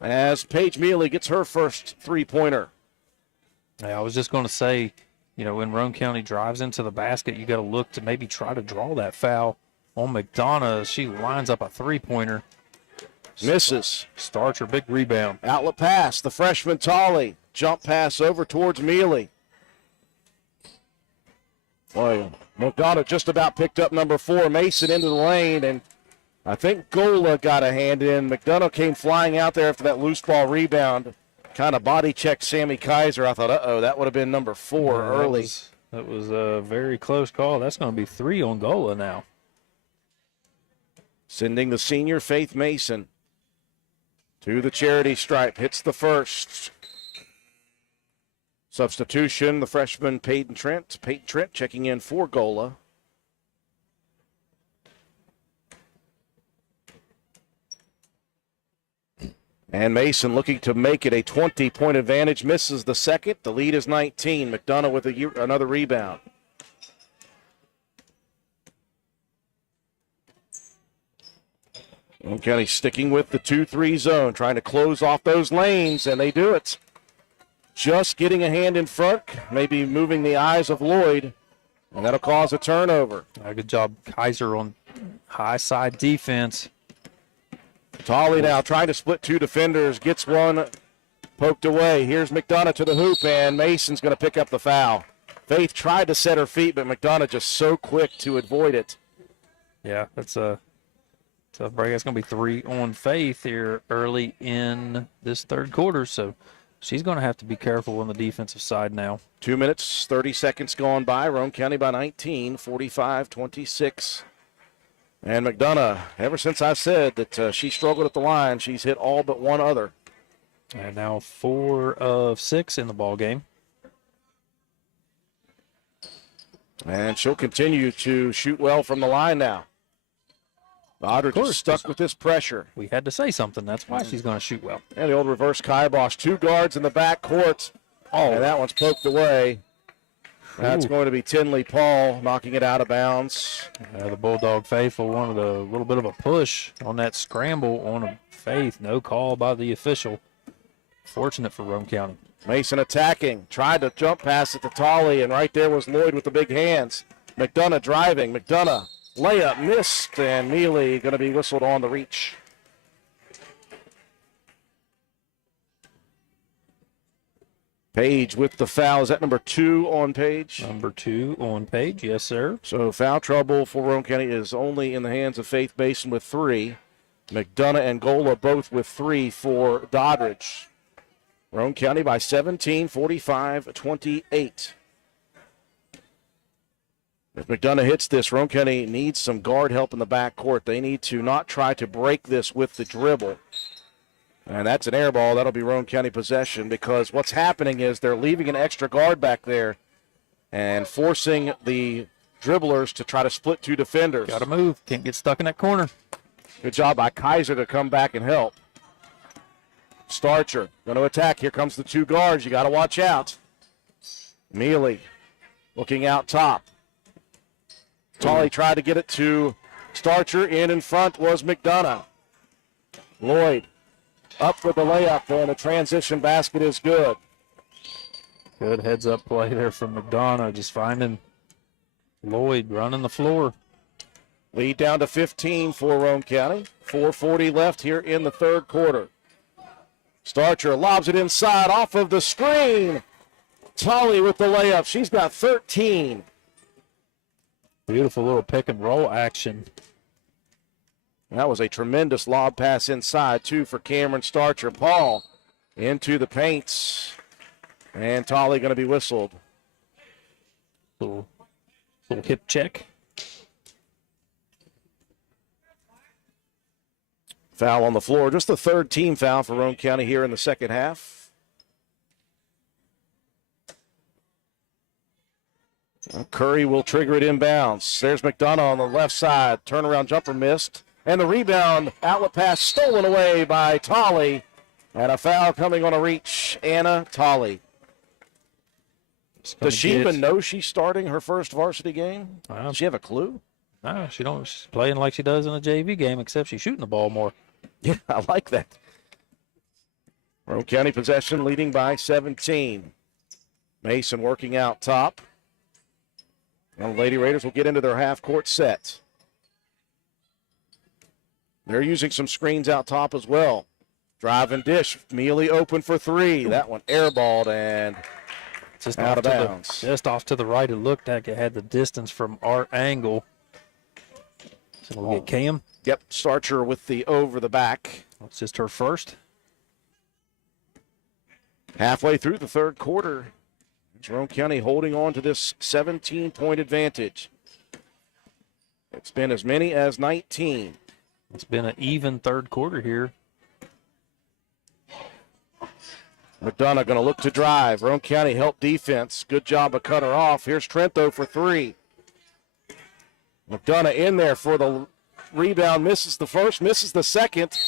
as Paige Mealy gets her first three-pointer. Yeah, I was just going to say, you know, when Roane County drives into the basket, you got to look to maybe try to draw that foul on McDonough. She lines up a three-pointer. Misses. Starcher, big rebound. Outlet pass, the freshman Tolley. Jump pass over towards Mealy. Boy, McDonough just about picked up number 4. Mason into the lane, and I think Gola got a hand in. McDonough came flying out there after that loose ball rebound. Kind of body checked Sammy Kaiser. I thought, that would have been number 4 early. That was a very close call. That's going to be 3 on Gola now. Sending the senior Faith Mason to the charity stripe. Hits the first. Substitution, the freshman Peyton Trent. Peyton Trent checking in for Gola. And Mason looking to make it a 20-point advantage. Misses the second. The lead is 19. McDonough with another rebound. Roane County sticking with the 2-3 zone, trying to close off those lanes, and they do it. Just getting a hand in front, maybe moving the eyes of Lloyd, and that'll cause a turnover. Good job, Kaiser, on high side defense. Tolley now trying to split 2 defenders, gets one poked away. Here's McDonough to the hoop, and Mason's going to pick up the foul. Faith tried to set her feet, but McDonough just so quick to avoid it. Yeah, that's a tough break. That's going to be 3 on Faith here early in this third quarter, so she's going to have to be careful on the defensive side now. 2 minutes, 30 seconds gone by. Roane County by 19, 45-26. And McDonough, ever since I said that she struggled at the line, she's hit all but one other. And now 4 of 6 in the ball game. And she'll continue to shoot well from the line now. Doddridge is stuck with this pressure. We had to say something. That's why she's going to shoot well. And the old reverse kibosh. 2 guards in the back court. And that one's poked away. That's going to be Tinley Paul knocking it out of bounds. The Bulldog faithful wanted a little bit of a push on that scramble on a Faith. No call by the official. Fortunate for Roane County. Mason attacking. Tried to jump pass it to Tolley, and right there was Lloyd with the big hands. McDonough driving. McDonough layup missed, and Mealy going to be whistled on the reach. Page with the foul. Is that number 2 on Page? Number 2 on Page, yes, sir. So foul trouble for Roane County is only in the hands of Faith Mason with 3. McDonough and Gola both with 3 for Doddridge. Roane County by 17, 45-28. If McDonough hits this, Roane County needs some guard help in the backcourt. They need to not try to break this with the dribble. And that's an air ball. That'll be Roane County possession, because what's happening is they're leaving an extra guard back there and forcing the dribblers to try to split 2 defenders. Got to move. Can't get stuck in that corner. Good job by Kaiser to come back and help. Starcher going to attack. Here comes the 2 guards. You got to watch out. Mealy looking out top. Tolley tried to get it to Starcher. In front was McDonough. Lloyd up with the layup, and the transition basket is good. Good heads-up play there from McDonough, just finding Lloyd running the floor. Lead down to 15 for Roane County. 4:40 left here in the third quarter. Starcher lobs it inside off of the screen. Tully with the layup. She's got 13. Beautiful little pick and roll action. That was a tremendous lob pass inside, too, for Cameron Starcher. Paul into the paints. And Tully going to be whistled. Little hip check. Foul on the floor. Just the third team foul for Roane County here in the second half. Curry will trigger it inbounds. There's McDonough on the left side. Turnaround jumper missed. And the rebound, outlet pass stolen away by Tully. And a foul coming on a reach. Anna Tully. Does she even know she's starting her first varsity game? Does she have a clue? No, she don't. She's playing like she does in a JV game, except she's shooting the ball more. Yeah, I like that. Roane County possession leading by 17. Mason working out top. And the Lady Raiders will get into their half-court set. They're using some screens out top as well. Drive and dish. Mealy open for three. That one airballed and just out of bounds. Just off to the right, it looked like it had the distance from our angle. So we'll get Cam. Yep, Starcher with the over the back. That's just her first. Halfway through the third quarter, Roane County holding on to this 17-point advantage. It's been as many as 19. It's been an even third quarter here. McDonough going to look to drive. Roane County help defense. Good job of cut her off. Here's Trento for three. McDonough in there for the rebound. Misses the first, misses the second.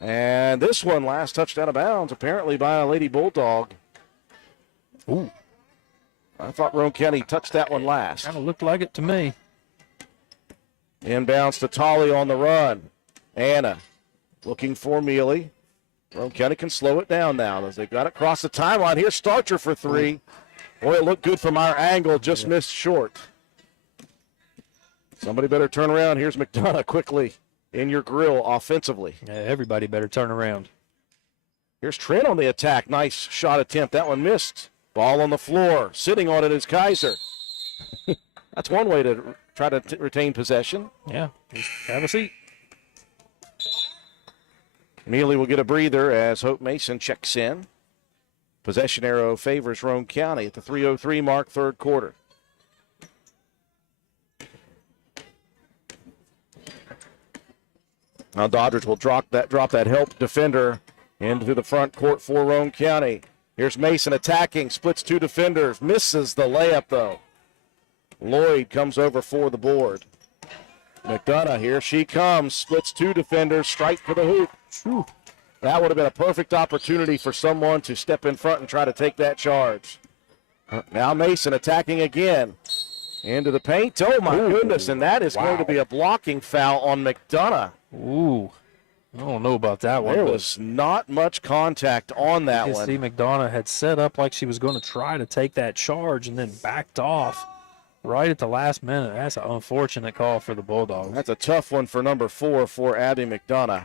And this one, last touched out of bounds, apparently by a Lady Bulldog. Ooh. I thought Roane County touched that one last. Kind of looked like it to me. Inbounds to Tully on the run. Anna looking for Mealy. Roane County can slow it down now as they got it across the timeline. Here's Starcher for three. Boy, it looked good from our angle, just missed short. Somebody better turn around. Here's McDonough quickly in your grill offensively. Yeah, everybody better turn around. Here's Trent on the attack. Nice shot attempt. That one missed. Ball on the floor. Sitting on it is Kaiser. That's one way to try to retain possession. Yeah, just have a seat. Mealy will get a breather as Hope Mason checks in. Possession arrow favors Roane County at the 3:03 mark, third quarter. Now Doddridge will drop that help defender into the front court for Roane County. Here's Mason attacking, splits two defenders, misses the layup though. Lloyd comes over for the board. McDonough, here she comes, splits two defenders, strike for the hoop. Whew. That would have been a perfect opportunity for someone to step in front and try to take that charge. Now Mason attacking again. Into the paint. Oh, my goodness, and that is going to be a blocking foul on McDonough. Ooh, I don't know about that one. There was not much contact on that one. See, McDonough had set up like she was going to try to take that charge and then backed off right at the last minute. That's an unfortunate call for the Bulldogs. That's a tough one for number 4 for Abby McDonough.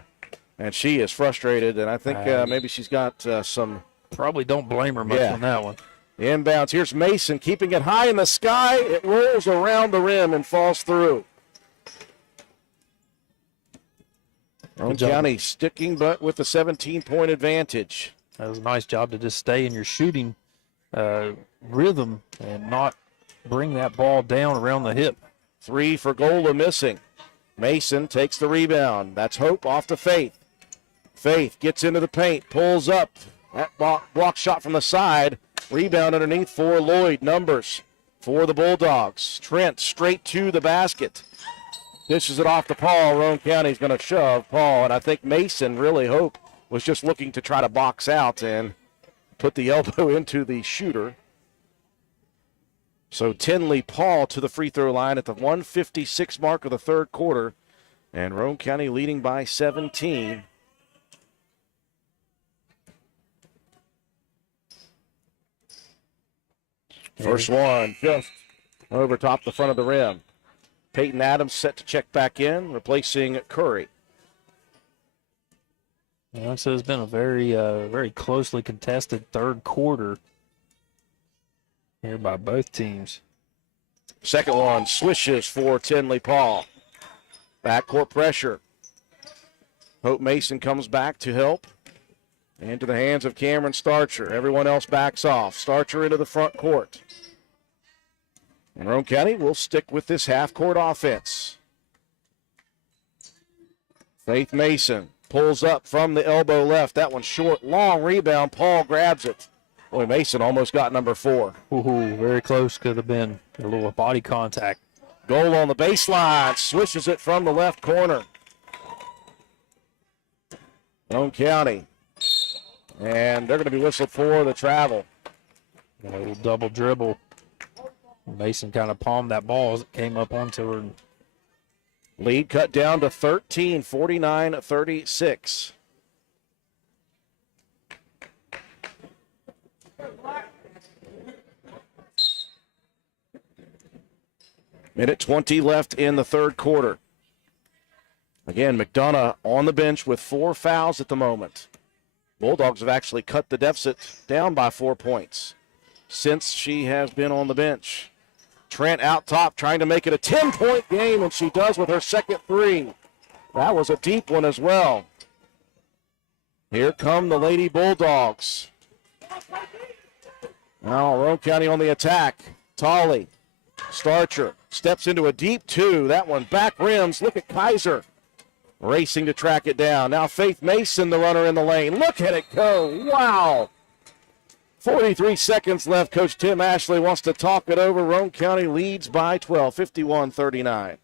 And she is frustrated, and I think maybe she's got some. Probably don't blame her much on that one. Inbounds. Here's Mason keeping it high in the sky. It rolls around the rim and falls through. Roane County sticking but with a 17-point advantage. That was a nice job to just stay in your shooting rhythm and not bring that ball down around the hip. 3 for Gola missing. Mason takes the rebound. That's Hope off to Faith. Faith gets into the paint, pulls up. That block shot from the side. Rebound underneath for Lloyd. Numbers for the Bulldogs. Trent straight to the basket. Dishes it off to Paul. Roane County's going to shove Paul. And I think Mason, really Hope, was just looking to try to box out and put the elbow into the shooter. So Tinley Paul to the free throw line at the 1:56 mark of the third quarter. And Roane County leading by 17. First one just over top the front of the rim. Peyton Adams set to check back in, replacing Curry. Yeah, so it's been a very closely contested third quarter here by both teams. Second one swishes for Tinley Paul. Backcourt pressure. Hope Mason comes back to help. Into the hands of Cameron Starcher. Everyone else backs off. Starcher into the front court. And Roane County will stick with this half-court offense. Faith Mason pulls up from the elbow left. That one's short, long rebound. Paul grabs it. Boy, Mason almost got number 4. Ooh, very close. Could have been a little body contact. Goal on the baseline. Swishes it from the left corner. Roane County. And they're going to be whistled for the travel. A little double dribble. Mason kind of palmed that ball as it came up onto her. Lead cut down to 13, 49-36. Minute 20 left in the third quarter. Again, McDonough on the bench with 4 fouls at the moment. Bulldogs have actually cut the deficit down by 4 points since she has been on the bench. Trent out top trying to make it a 10-point game, and she does with her second 3. That was a deep one as well. Here come the Lady Bulldogs. Now Roane County on the attack. Tolley, Starcher steps into a deep 2. That one back rims. Look at Kaiser racing to track it down. Now Faith Mason, the runner in the lane. Look at it go. Wow. 43 seconds left. Coach Tim Ashley wants to talk it over. Roane County leads by 12, 51-39.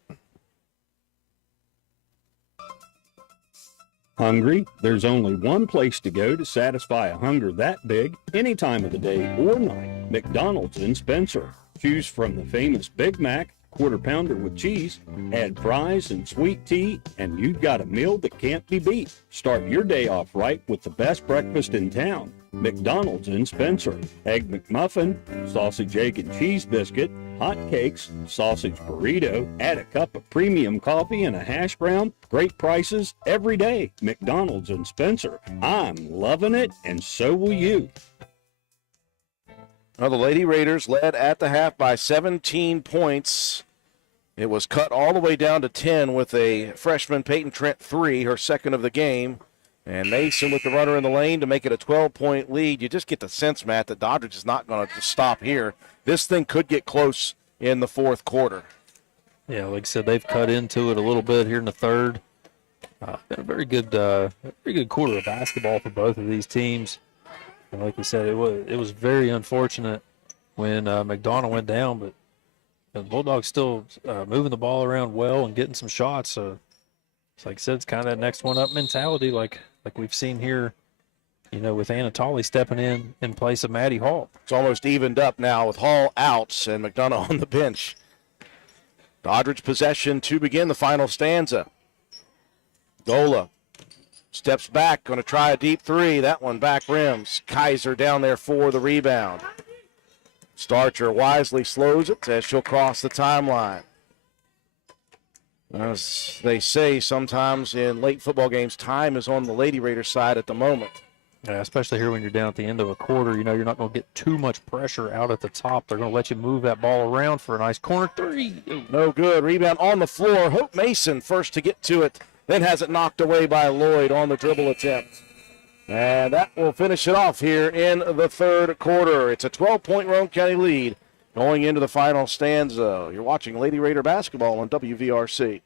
Hungry? There's only one place to go to satisfy a hunger that big, any time of the day or night. McDonald's in Spencer. Choose from the famous Big Mac, quarter pounder with cheese, add fries and sweet tea, and you've got a meal that can't be beat. Start your day off right with the best breakfast in town. McDonald's in Spencer. Egg McMuffin, sausage, egg, and cheese biscuit, hot cakes, sausage burrito, add a cup of premium coffee and a hash brown. Great prices every day. McDonald's in Spencer. I'm loving it, and so will you. Well, the Lady Raiders led at the half by 17 points. It was cut all the way down to 10 with a freshman Peyton Trent 3, her second of the game. And Mason with the runner in the lane to make it a 12-point lead. You just get the sense, Matt, that Doddridge is not going to stop here. This thing could get close in the fourth quarter. Yeah, like I said, they've cut into it a little bit here in the third. Been a very good quarter of basketball for both of these teams. And like you said, it was very unfortunate when McDonough went down, but the Bulldogs still moving the ball around well and getting some shots. So, like I said, it's kind of that next one up mentality, like we've seen here, with Anatoly stepping in place of Maddie Hall. It's almost evened up now with Hall out and McDonough on the bench. Doddridge possession to begin the final stanza. Gola steps back, going to try a deep 3. That one back rims. Kaiser down there for the rebound. Starcher wisely slows it as she'll cross the timeline. As they say sometimes in late football games, time is on the Lady Raiders side at the moment. Yeah, especially here when you're down at the end of a quarter, you're not going to get too much pressure out at the top. They're going to let you move that ball around for a nice corner 3. No good. Rebound on the floor. Hope Mason first to get to it, then has it knocked away by Lloyd on the dribble attempt. And that will finish it off here in the third quarter. It's a 12-point Roane County lead going into the final stanza. You're watching Lady Raider basketball on WVRC.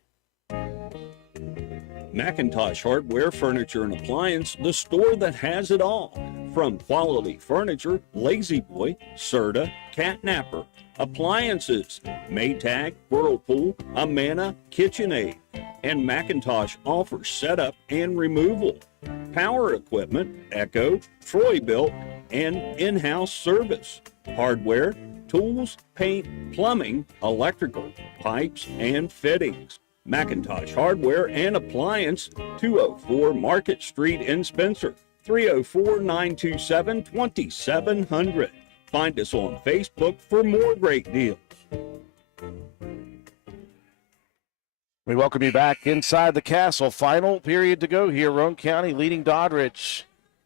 McIntosh Hardware, Furniture, and Appliance, the store that has it all. From quality furniture, Lazy Boy, Serta, Cat Napper, appliances, Maytag, Whirlpool, Amana, KitchenAid, and McIntosh offers setup and removal. Power equipment, Echo, Troy-Built, and in-house service. Hardware, tools, paint, plumbing, electrical, pipes, and fittings. McIntosh Hardware and Appliance, 204 Market Street in Spencer, 304-927-2700. Find us on Facebook for more great deals. We welcome you back inside the castle. Final period to go here. Roane County leading Doddridge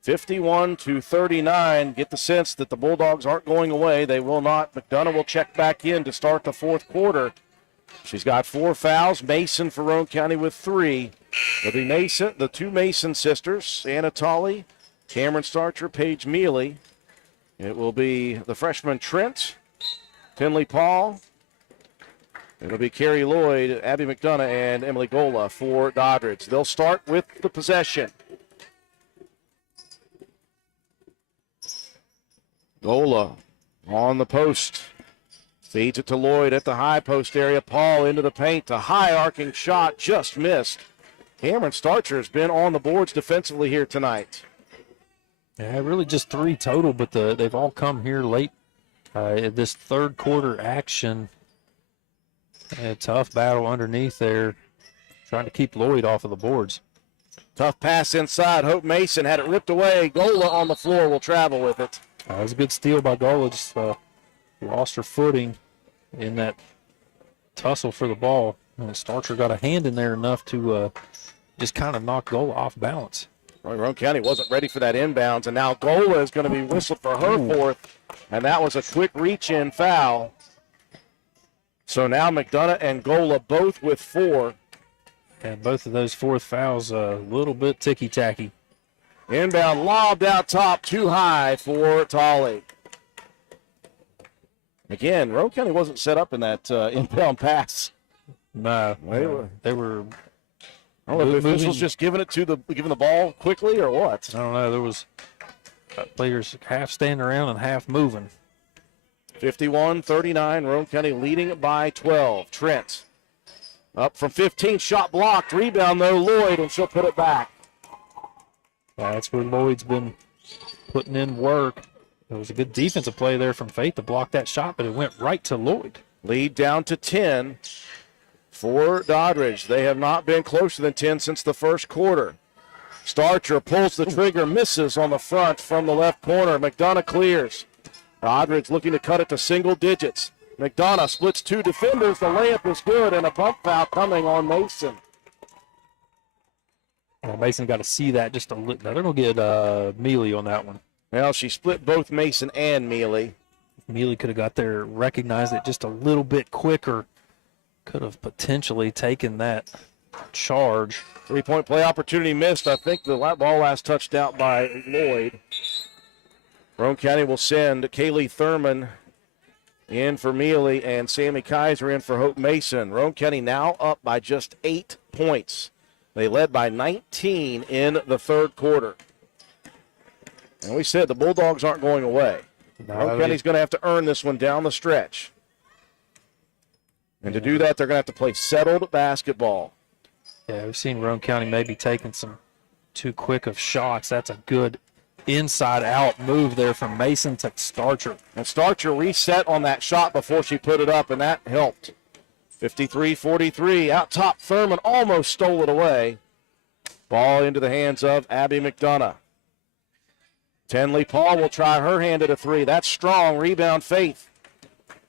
51-39. Get the sense that the Bulldogs aren't going away. They will not. McDonough will check back in to start the fourth quarter. She's got 4 fouls. Mason for Roane County with 3. It'll be Mason, the 2 Mason sisters, Anna Tolley, Cameron Starcher, Paige Mealy. It will be the freshman Trent, Finley Paul. It'll be Carrie Lloyd, Abby McDonough, and Emily Gola for Doddridge. They'll start with the possession. Gola on the post. Feeds it to Lloyd at the high post area. Paul into the paint. A high arcing shot, just missed. Cameron Starcher has been on the boards defensively here tonight. Yeah, really just 3 total, but they've all come here late. This third quarter action, a tough battle underneath there, trying to keep Lloyd off of the boards. Tough pass inside. Hope Mason had it ripped away. Gola on the floor will travel with it. That was a good steal by Gola. Just lost her footing in that tussle for the ball. And Starcher got a hand in there enough to just kind of knock Gola off balance. Roane County wasn't ready for that inbounds, and now Gola is going to be whistled for her fourth, and that was a quick reach-in foul. So now McDonough and Gola both with 4. And both of those fourth fouls a little bit ticky-tacky. Inbound lobbed out top, too high for Tolley. Again, Roane County wasn't set up in that inbound pass. No, they were. I don't know if the officials just giving the ball quickly or what. I don't know. There was players half standing around and half moving. 51-39, Roane County leading by 12. Trent up from 15, shot blocked. Rebound though, Lloyd, and she'll put it back. That's where Lloyd's been putting in work. There was a good defensive play there from Faith to block that shot, but it went right to Lloyd. Lead down to 10 for Doddridge. They have not been closer than 10 since the first quarter. Starcher pulls the trigger, misses on the front from the left corner. McDonough clears. Doddridge looking to cut it to single digits. McDonough splits 2 defenders. The layup is good, and a bump foul coming on Mason. Well, Mason got to see that just a little. Now they're going to get Mealy on that one. Well, she split both Mason and Mealy. Mealy could have got there, recognized it just a little bit quicker. Could have potentially taken that charge. 3-point play opportunity missed. I think the ball last touched out by Lloyd. Roane County will send Kaylee Thurman in for Mealy and Sammy Kaiser in for Hope Mason. Roane County now up by just 8 points. They led by 19 in the third quarter. And we said the Bulldogs aren't going away. Roane County's going to have to earn this one down the stretch. And to do that, they're going to have to play settled basketball. Yeah, we've seen Roane County maybe taking some too quick of shots. That's a good inside-out move there from Mason to Starcher. And Starcher reset on that shot before she put it up, and that helped. 53-43, out top Thurman almost stole it away. Ball into the hands of Abby McDonough. Tenley Paul will try her hand at a 3. That's strong. Rebound Faith.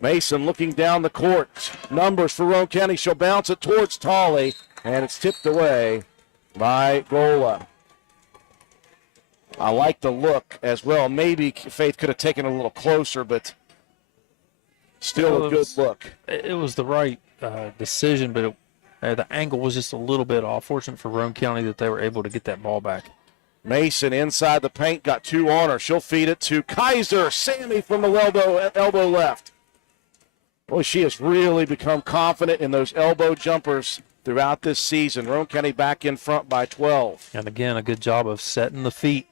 Mason looking down the court. Numbers for Roane County. She'll bounce it towards Tolley, and it's tipped away by Gola. I like the look as well. Maybe Faith could have taken it a little closer, but still a good look. It was the right decision, but the angle was just a little bit off. Fortunate for Roane County that they were able to get that ball back. Mason inside the paint, got 2 on her. She'll feed it to Kaiser. Sammy from the elbow left. Boy, she has really become confident in those elbow jumpers throughout this season. Roane County back in front by 12. And again, a good job of setting the feet.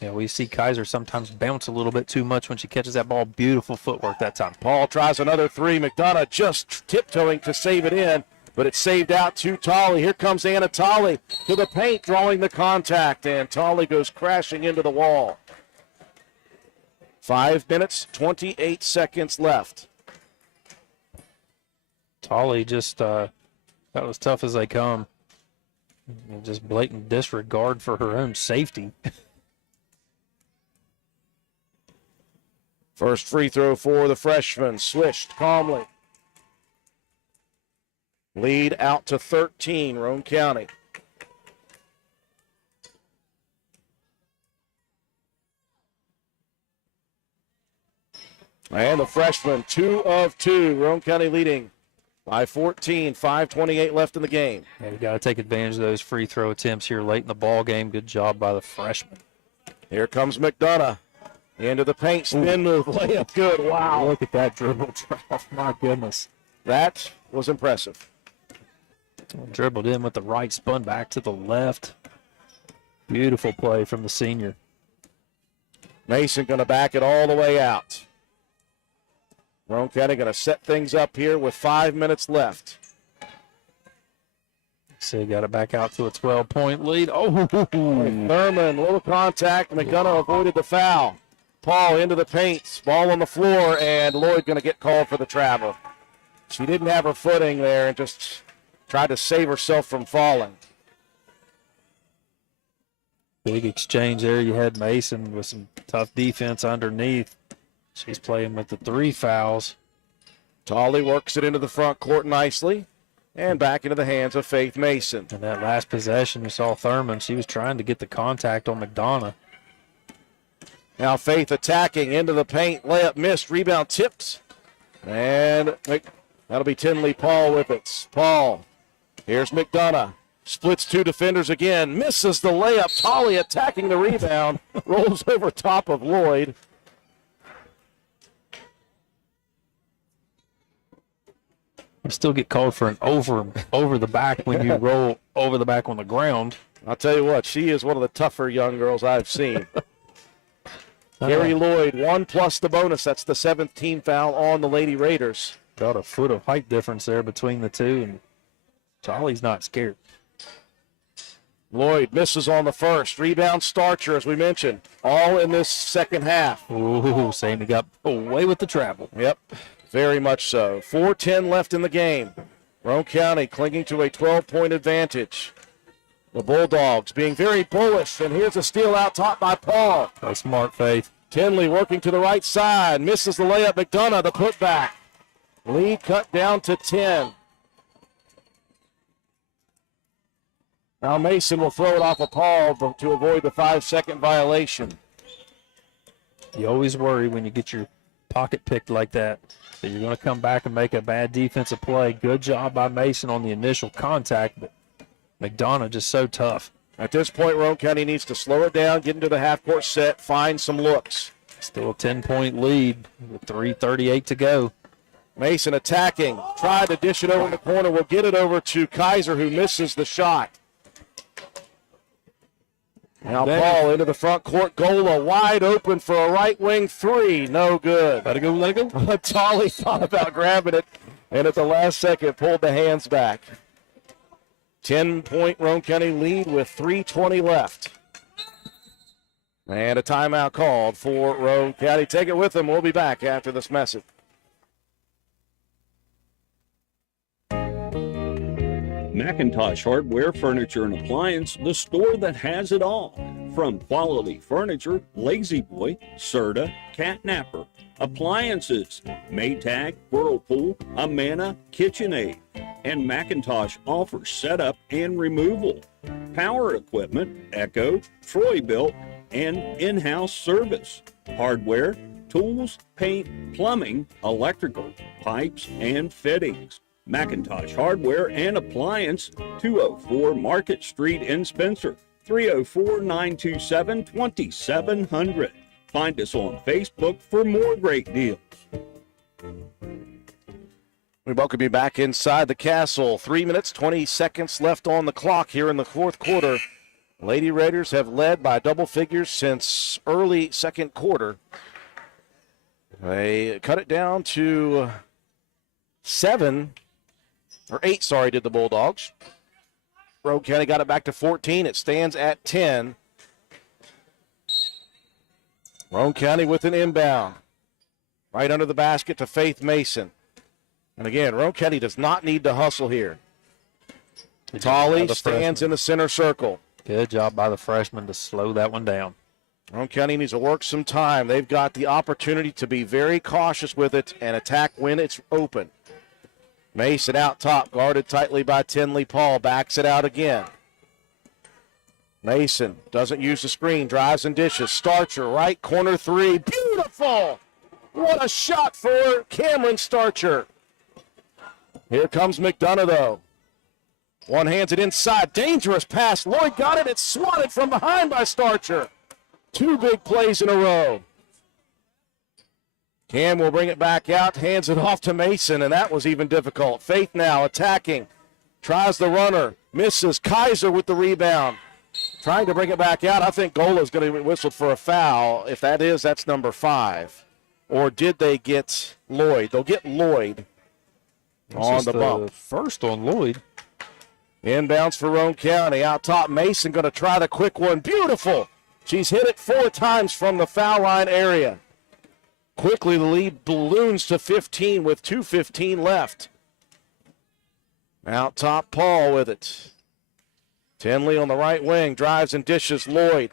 Yeah, we see Kaiser sometimes bounce a little bit too much when she catches that ball. Beautiful footwork that time. Paul tries another 3. McDonough just tiptoeing to save it in, but it's saved out to Tolley. Here comes Anna Tolley to the paint, drawing the contact, and Tolley goes crashing into the wall. 5 minutes, 28 seconds left. Tolley just, that was tough as they come. Just blatant disregard for her own safety. First free throw for the freshman, swished calmly. Lead out to 13, Roane County. And the freshman, 2 of 2. Roane County leading by 14, 5:28 left in the game. Yeah, you got to take advantage of those free throw attempts here late in the ball game. Good job by the freshman. Here comes McDonough. Into the paint, spin move, layup good. Wow. Look at that dribble drop. My goodness. That was impressive. Dribbled in with the right, spun back to the left. Beautiful play from the senior. Mason going to back it all the way out. Roane County going to set things up here with 5 minutes left. So you got it back out to a 12-point lead. Oh, Thurman, little contact. McDonough avoided the foul. Paul into the paint. Ball on the floor, and Lloyd going to get called for the travel. She didn't have her footing there and just tried to save herself from falling. Big exchange there. You had Mason with some tough defense underneath. She's playing with the 3 fouls. Tolley works it into the front court nicely and back into the hands of Faith Mason. And that last possession, you saw Thurman. She was trying to get the contact on McDonough. Now Faith attacking into the paint. Layup missed. Rebound tipped. And that'll be Tinley Paul with it. Paul. Here's McDonough. Splits 2 defenders again. Misses the layup. Tolley attacking the rebound. Rolls over top of Lloyd. You still get called for an over the back when you roll over the back on the ground. I'll tell you what, she is one of the tougher young girls I've seen. Carrie Lloyd, 1 plus the bonus. That's the 7th team foul on the Lady Raiders. About a foot of height difference there between the two, and Tolley's not scared. Lloyd misses on the first. Rebound Starcher, as we mentioned, all in this second half. Ooh, Sammy got away with the travel. Yep. Very much so. 4:10 left in the game. Roane County clinging to a 12-point advantage. The Bulldogs being very bullish, and here's a steal out top by Paul. Oh, smart, Faith. Tinley working to the right side. Misses the layup. McDonough, the putback. Lead cut down to 10. Now Mason will throw it off of Paul to avoid the 5-second violation. You always worry when you get your pocket picked like that you're going to come back and make a bad defensive play. Good job by Mason on the initial contact, but McDonough just so tough. At this point, Roane County needs to slow it down, get into the half-court set, find some looks. Still a 10-point lead with 3:38 to go. Mason attacking, tried to dish it over in the corner. Will get it over to Kaiser, who misses the shot. Now Paul into the front court. Gola wide open for a right wing 3. No good. Let it go. Tolley thought about grabbing it, and at the last second pulled the hands back. 10-point Roane County lead with 3:20 left. And a timeout called for Roane County. Take it with them. We'll be back after this message. McIntosh Hardware, Furniture, and Appliance, the store that has it all. From quality furniture, Lazy Boy, Serta, Catnapper, appliances, Maytag, Whirlpool, Amana, KitchenAid, and McIntosh offers setup and removal, power equipment, Echo, Troy-Built, and in-house service, hardware, tools, paint, plumbing, electrical, pipes, and fittings. McIntosh Hardware and Appliance, 204 Market Street in Spencer, 304-927-2700. Find us on Facebook for more great deals. We welcome you back inside the castle. 3 minutes, 20 seconds left on the clock here in the fourth quarter. Lady Raiders have led by double figures since early second quarter. They cut it down to 8, did the Bulldogs. Roane County got it back to 14. It stands at 10. Roane County with an inbound. Right under the basket to Faith Mason. And again, Roane County does not need to hustle here. Tolley stands in the center circle. Good job by the freshman to slow that one down. Roane County needs to work some time. They've got the opportunity to be very cautious with it and attack when it's open. Mason out top, guarded tightly by Tinley Paul. Backs it out again. Mason doesn't use the screen, drives and dishes. Starcher, right corner three. Beautiful! What a shot for Cameron Starcher. Here comes McDonough, though. One hands it inside. Dangerous pass. Lloyd got it. It's swatted from behind by Starcher. 2 big plays in a row. Cam will bring it back out, hands it off to Mason, and that was even difficult. Faith now attacking. Tries the runner. Misses. Kaiser with the rebound. Trying to bring it back out. I think Gola's going to be whistled for a foul. If that is, that's number 5. Or did they get Lloyd? They'll get Lloyd on the bump. First on Lloyd. Inbounds for Roane County. Out top, Mason going to try the quick one. Beautiful. She's hit it 4 times from the foul line area. Quickly, the lead balloons to 15 with 2:15 left. Out top, Paul with it. Tinley on the right wing, drives and dishes. Lloyd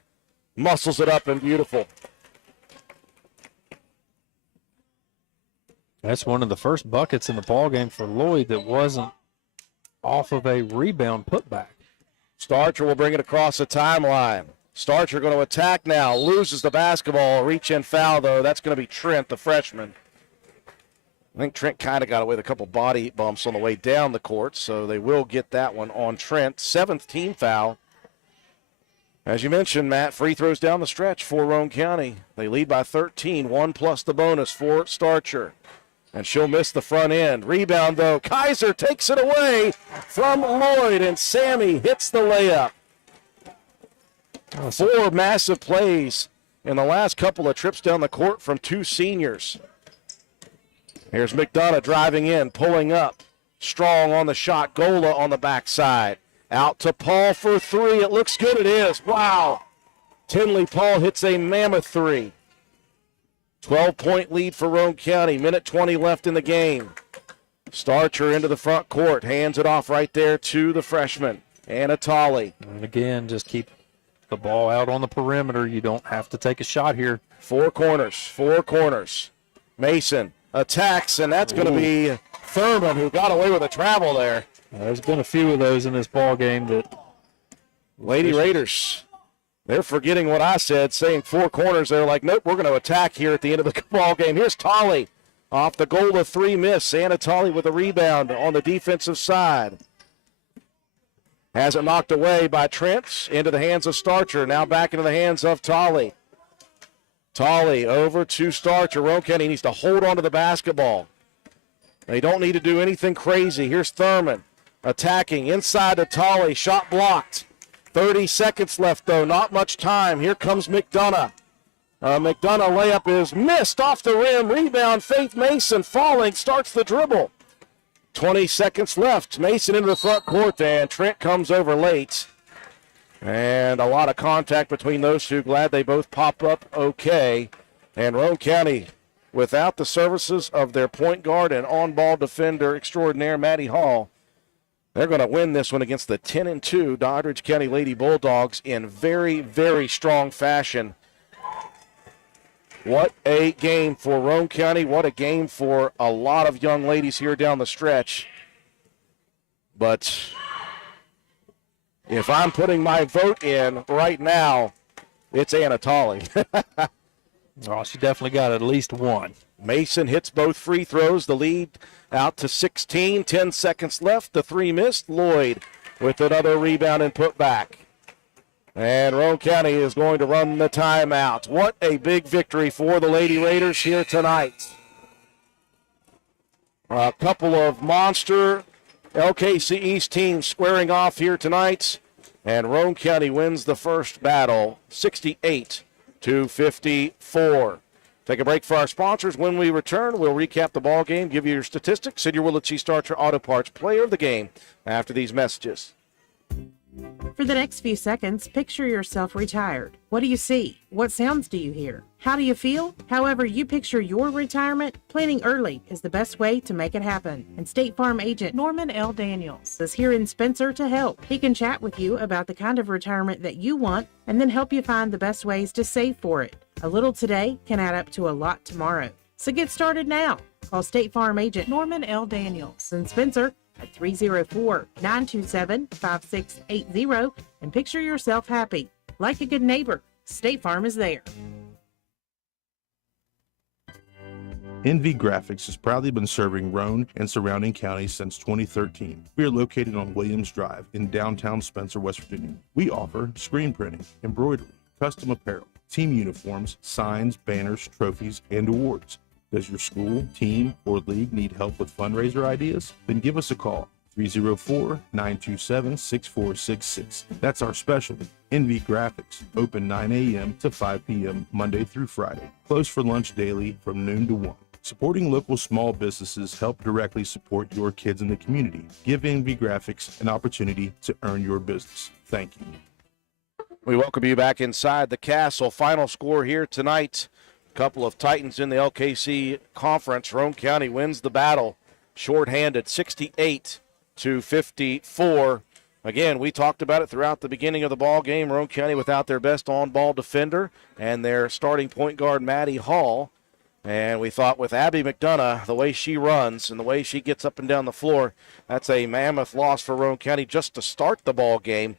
muscles it up and beautiful. That's one of the first buckets in the ballgame for Lloyd that wasn't off of a rebound putback. Starcher will bring it across the timeline. Starcher going to attack now, loses the basketball. Reach-in foul, though. That's going to be Trent, the freshman. I think Trent kind of got away with a couple body bumps on the way down the court, so they will get that one on Trent. 7th team foul. As you mentioned, Matt, free throws down the stretch for Roane County. They lead by 13, 1 plus the bonus for Starcher. And she'll miss the front end. Rebound, though. Kaiser takes it away from Lloyd, and Sammy hits the layup. 4 massive plays in the last couple of trips down the court from 2 seniors. Here's McDonough driving in, pulling up. Strong on the shot. Gola on the backside. Out to Paul for 3. It looks good. It is. Wow. Tinley Paul hits a mammoth 3. 12-point lead for Roane County. Minute 20 left in the game. Starcher into the front court. Hands it off right there to the freshman, Anatoly. And again, just keep the ball out on the perimeter. You don't have to take a shot here. 4 corners. Mason attacks, and that's going to be Thurman, who got away with a travel there. There's been a few of those in this ball game that Lady Raiders, they're forgetting what I said, saying 4 corners. They're like, nope, we're going to attack here at the end of the ball game. Here's Tolley off the goal of 3 miss. Anatoly with a rebound on the defensive side. Has it knocked away by Trent into the hands of Starcher. Now back into the hands of Tolley. Tolley over to Starcher. Roane County needs to hold on to the basketball. They don't need to do anything crazy. Here's Thurman attacking inside to Tolley. Shot blocked. 30 seconds left, though. Not much time. Here comes McDonough. McDonough layup is missed off the rim. Rebound, Faith Mason falling, starts the dribble. 20 seconds left. Mason into the front court, and Trent comes over late. And a lot of contact between those two. Glad they both pop up okay. And Roane County, without the services of their point guard and on-ball defender extraordinaire, Maddie Hall, they're going to win this one against the 10-2 Doddridge County Lady Bulldogs in very, very strong fashion. What a game for Roane County. What a game for a lot of young ladies here down the stretch. But if I'm putting my vote in right now, it's Anatoly. Oh, she definitely got at least one. Mason hits both free throws. The lead out to 16. 10 seconds left. The 3 missed. Lloyd with another rebound and put back. And Roane County is going to run the timeout. What a big victory for the Lady Raiders here tonight. A couple of monster LKC East teams squaring off here tonight. And Roane County wins the first battle, 68-54. Take a break for our sponsors. When we return, we'll recap the ball game, give you your statistics, and your Willits Starcher Auto Parts player of the game after these messages. For the next few seconds, picture yourself retired. What do you see? What sounds do you hear? How do you feel? However you picture your retirement, planning early is the best way to make it happen. And State Farm agent Norman L. Daniels is here in Spencer to help. He can chat with you about the kind of retirement that you want and then help you find the best ways to save for it. A little today can add up to a lot tomorrow. So get started now. Call State Farm agent Norman L. Daniels in Spencer at 304-927-5680 and picture yourself happy. Like a good neighbor, State Farm is there. NV Graphics has proudly been serving Roane and surrounding counties since 2013. We are located on Williams Drive in downtown Spencer, West Virginia. We offer screen printing, embroidery, custom apparel, team uniforms, signs, banners, trophies, and awards. Does your school, team, or league need help with fundraiser ideas? Then give us a call. 304-927-6466. That's our specialty. NV Graphics, open 9 a.m. to 5 p.m. Monday through Friday. Closed for lunch daily from noon to 1. Supporting local small businesses help directly support your kids in the community. Give NV Graphics an opportunity to earn your business. Thank you. We welcome you back inside the castle. Final score here tonight. A couple of Titans in the LKC conference. Roane County wins the battle, shorthanded 68-54. Again, we talked about it throughout the beginning of the ball game. Roane County without their best on-ball defender and their starting point guard, Maddie Hall. And we thought with Abby McDonough, the way she runs and the way she gets up and down the floor, that's a mammoth loss for Roane County just to start the ball game.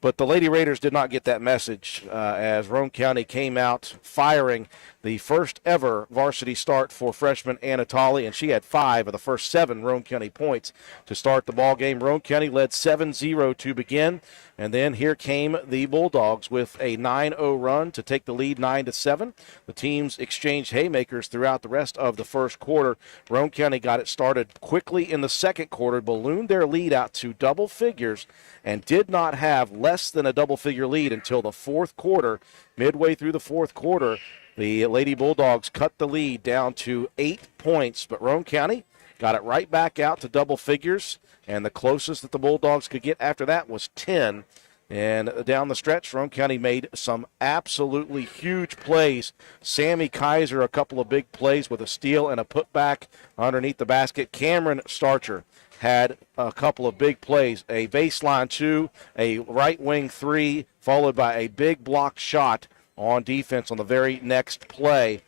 But the Lady Raiders did not get that message as Roane County came out firing the first ever varsity start for freshman Anna Tolley, and she had 5 of the first 7 Roane County points to start the ball game. Roane County led 7-0 to begin, and then here came the Bulldogs with a 9-0 run to take the lead 9-7. The teams exchanged haymakers throughout the rest of the first quarter. Roane County got it started quickly in the second quarter, ballooned their lead out to double figures, and did not have less than a double-figure lead until the fourth quarter. Midway through the fourth quarter, the Lady Bulldogs cut the lead down to 8 points, but Roane County got it right back out to double figures, and the closest that the Bulldogs could get after that was 10. And down the stretch, Roane County made some absolutely huge plays. Sammy Kaiser, a couple of big plays with a steal and a putback underneath the basket. Cameron Starcher had a couple of big plays, a baseline 2, a right wing 3, followed by a big block shot on defense on the very next play.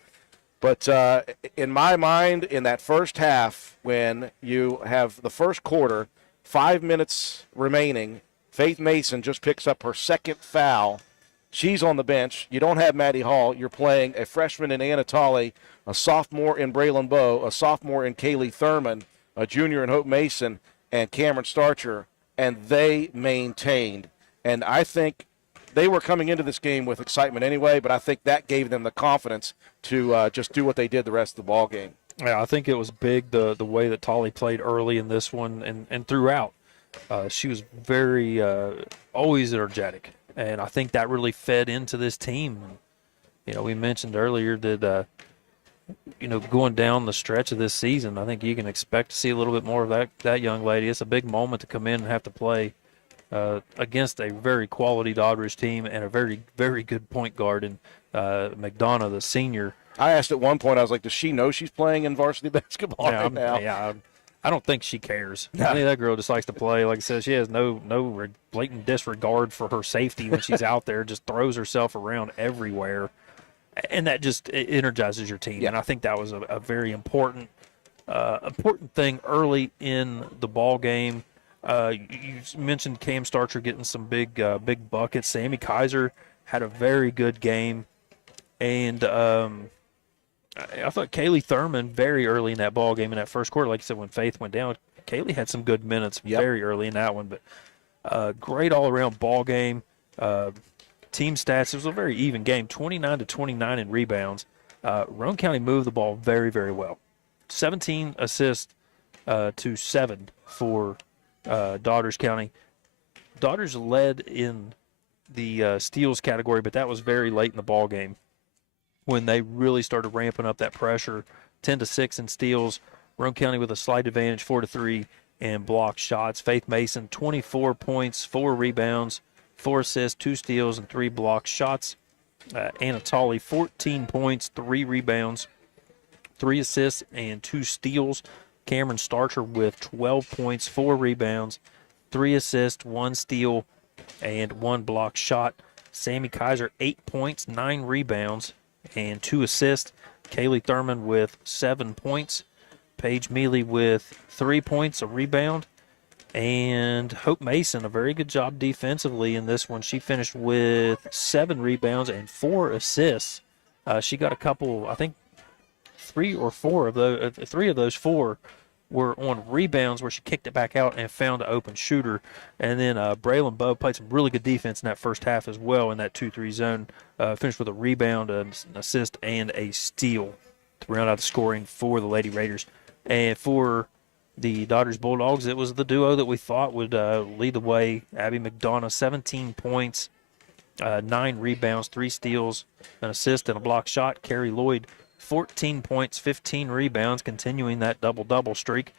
But in my mind, in that first half, when you have the first quarter, 5 minutes remaining, Faith Mason just picks up her second foul. She's on the bench. You don't have Maddie Hall. You're playing a freshman in Anna Tolley, a sophomore in Braylon Bowe, a sophomore in Kaylee Thurman, a junior in Hope Mason, and Cameron Starcher, and they maintained. And I think they were coming into this game with excitement anyway, but I think that gave them the confidence to just do what they did the rest of the ball game. Yeah, I think it was big the way that Tolley played early in this one and throughout. She was very always energetic, and I think that really fed into this team. You know, we mentioned earlier that going down the stretch of this season, I think you can expect to see a little bit more of that young lady. It's a big moment to come in and have to play against a very quality Doddridge team and a very, very good point guard in McDonough, the senior. I asked at one point, I was like, does she know she's playing in varsity basketball right now? Yeah, I don't think she cares. I think that girl just likes to play. Like I said, she has no blatant disregard for her safety when she's out there, just throws herself around everywhere. And that just energizes your team. Yeah. And I think that was a very important thing early in the ball game. You mentioned Cam Starcher getting some big buckets. Sammy Kaiser had a very good game. And I thought Kaylee Thurman very early in that ball game in that first quarter, like you said, when Faith went down, Kaylee had some good minutes very early in that one. But great all-around ball game. Team stats, it was a very even game, 29-29 in rebounds. Roane County moved the ball very, very well. 17 assists to 7 for Doddridge County. Doddridge led in the steals category, but that was very late in the ball game when they really started ramping up that pressure. 10-6 in steals. Roane County with a slight advantage, 4-3 in block shots. Faith Mason, 24 points, 4 rebounds, 4 assists, 2 steals, and 3 block shots. Anna Tolley, 14 points, 3 rebounds, 3 assists, and 2 steals. Cameron Starcher with 12 points, 4 rebounds, 3 assists, 1 steal, and 1 block shot. Sammy Kaiser, 8 points, 9 rebounds, and 2 assists. Kaylee Thurman with 7 points. Paige Mealy with 3 points, a rebound. And Hope Mason, a very good job defensively in this one. She finished with 7 rebounds and 4 assists. She got a couple, I think 3 or 4 of those, 3 of those 4 were on rebounds where she kicked it back out and found an open shooter. And then Braylon Bowe played some really good defense in that first half as well in that 2-3 zone. Finished with a rebound, an assist, and a steal to round out the scoring for the Lady Raiders. And for the Doddridge Bulldogs, it was the duo that we thought would lead the way. Abby McDonough, 17 points, 9 rebounds, 3 steals, an assist, and a block shot. Carrie Lloyd, 14 points, 15 rebounds, continuing that double-double streak.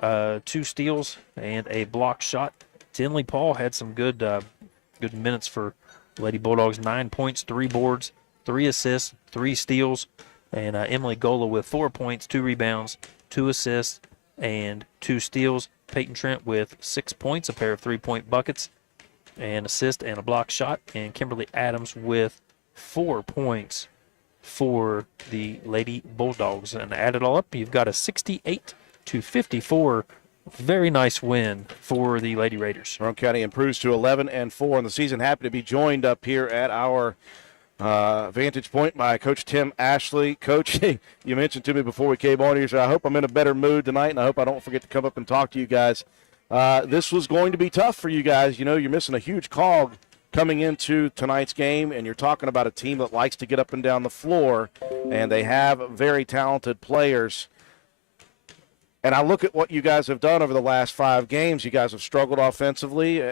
2 steals and a block shot. Tinley Paul had some good minutes for Lady Bulldogs. 9 points, 3 boards, 3 assists, 3 steals. And Emily Gola with 4 points, 2 rebounds, 2 assists, and 2 steals. Peyton Trent with 6 points, a pair of 3-point buckets, an assist, and a block shot. And Kimberly Adams with 4 points for the Lady Bulldogs. And add it all up, you've got a 68-54 very nice win for the Lady Raiders. Roane County improves to 11-4 in the season. Happy to be joined up here at our vantage point by Coach Tim Ashley. Coach, you mentioned to me before we came on here, so I hope I'm in a better mood tonight, and I hope I don't forget to come up and talk to you guys. This was going to be tough for you guys. You know, you're missing a huge cog coming into tonight's game, and you're talking about a team that likes to get up and down the floor, and they have very talented players. And I look at what you guys have done over the last 5 games. You guys have struggled offensively,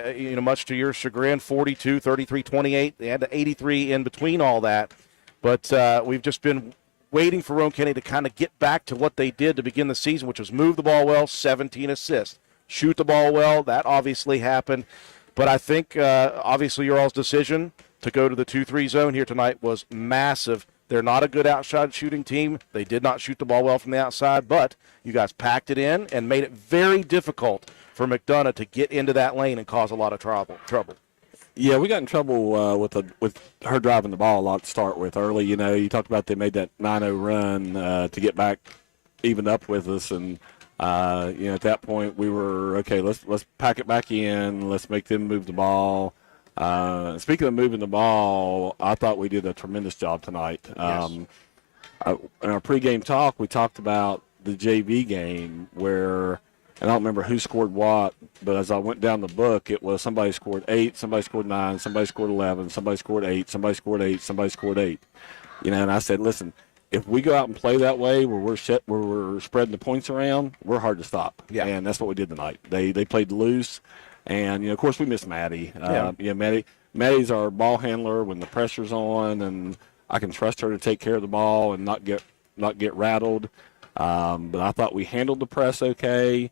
much to your chagrin, 42, 33, 28. They had the 83 in between all that. But we've just been waiting for Roane County to kind of get back to what they did to begin the season, which was move the ball well, 17 assists. Shoot the ball well, that obviously happened. But I think, obviously, your all's decision to go to the 2-3 zone here tonight was massive. They're not a good outside shooting team. They did not shoot the ball well from the outside, but you guys packed it in and made it very difficult for McDonough to get into that lane and cause a lot of trouble. Yeah, we got in trouble with her driving the ball a lot to start with early. You know, you talked about they made that 9-0 run to get back even up with us, and at that point we were okay. Let's pack it back in. Let's make them move the ball. Speaking of moving the ball, I thought we did a tremendous job tonight. Yes. In our pregame talk, we talked about the JV game where, and I don't remember who scored what, but as I went down the book, it was somebody scored 8, somebody scored 9, somebody scored 11, somebody scored 8, somebody scored 8, somebody scored 8. And I said, listen, if we go out and play that way where we're spreading the points around, we're hard to stop. Yeah. And that's what we did tonight. They played loose. And, of course, we miss Maddie. Maddie's our ball handler when the pressure's on, and I can trust her to take care of the ball and not get rattled. But I thought we handled the press okay,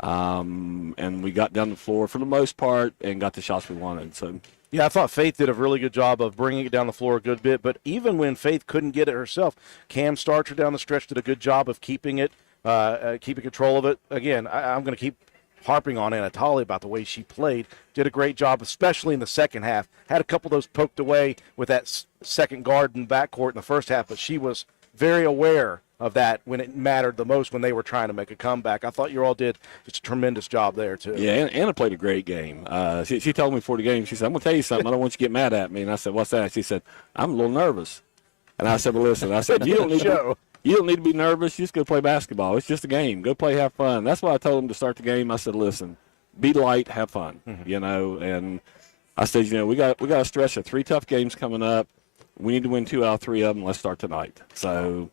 and we got down the floor for the most part and got the shots we wanted. So. Yeah, I thought Faith did a really good job of bringing it down the floor a good bit. But even when Faith couldn't get it herself, Cam Starcher down the stretch did a good job of keeping control of it. Again, I'm going to keep harping on Anatoly about the way she played. Did a great job, especially in the second half. Had a couple of those poked away with that second guard in the backcourt in the first half, but she was very aware of that when it mattered the most when they were trying to make a comeback. I thought you all did just a tremendous job there, too. Yeah, Anna played a great game. She told me before the game, she said, I'm going to tell you something. I don't want you to get mad at me. And I said, what's that? She said, I'm a little nervous. And I said, well, listen. I said, you don't need to be nervous. You just go play basketball. It's just a game. Go play, have fun. That's why I told them to start the game. I said, listen, be light, have fun, And I said, we got a stretch of 3 tough games coming up. We need to win 2 out of 3 of them. Let's start tonight. So,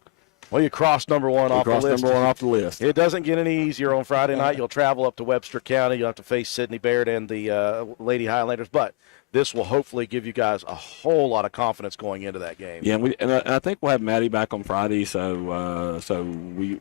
well, you crossed number one off the list. Number one off the list. It doesn't get any easier on Friday night. You'll travel up to Webster County. You'll have to face Sydney Baird and the Lady Highlanders, but this will hopefully give you guys a whole lot of confidence going into that game. Yeah, and I think we'll have Maddie back on Friday, so we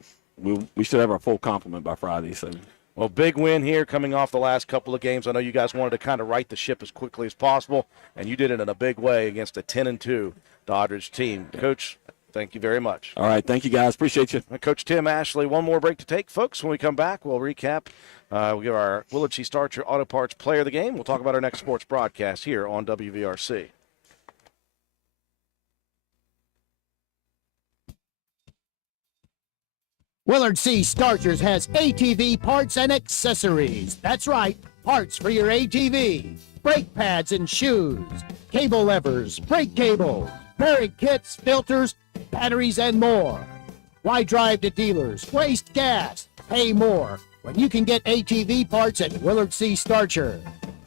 should have our full complement by Friday. So. Well, big win here coming off the last couple of games. I know you guys wanted to kind of right the ship as quickly as possible, and you did it in a big way against a 10-2 Doddridge team. Coach, thank you very much. All right, thank you, guys. Appreciate you. Coach Tim Ashley, one more break to take, folks. When we come back, we'll recap. We'll give our Willard C. Starcher Auto Parts Player of the Game. We'll talk about our next sports broadcast here on WVRC. Willard C. Starchers has ATV parts and accessories. That's right, parts for your ATV. Brake pads and shoes, cable levers, brake cables, bearing kits, filters, batteries, and more. Why drive to dealers, waste gas, pay more when you can get ATV parts at Willard C. Starcher?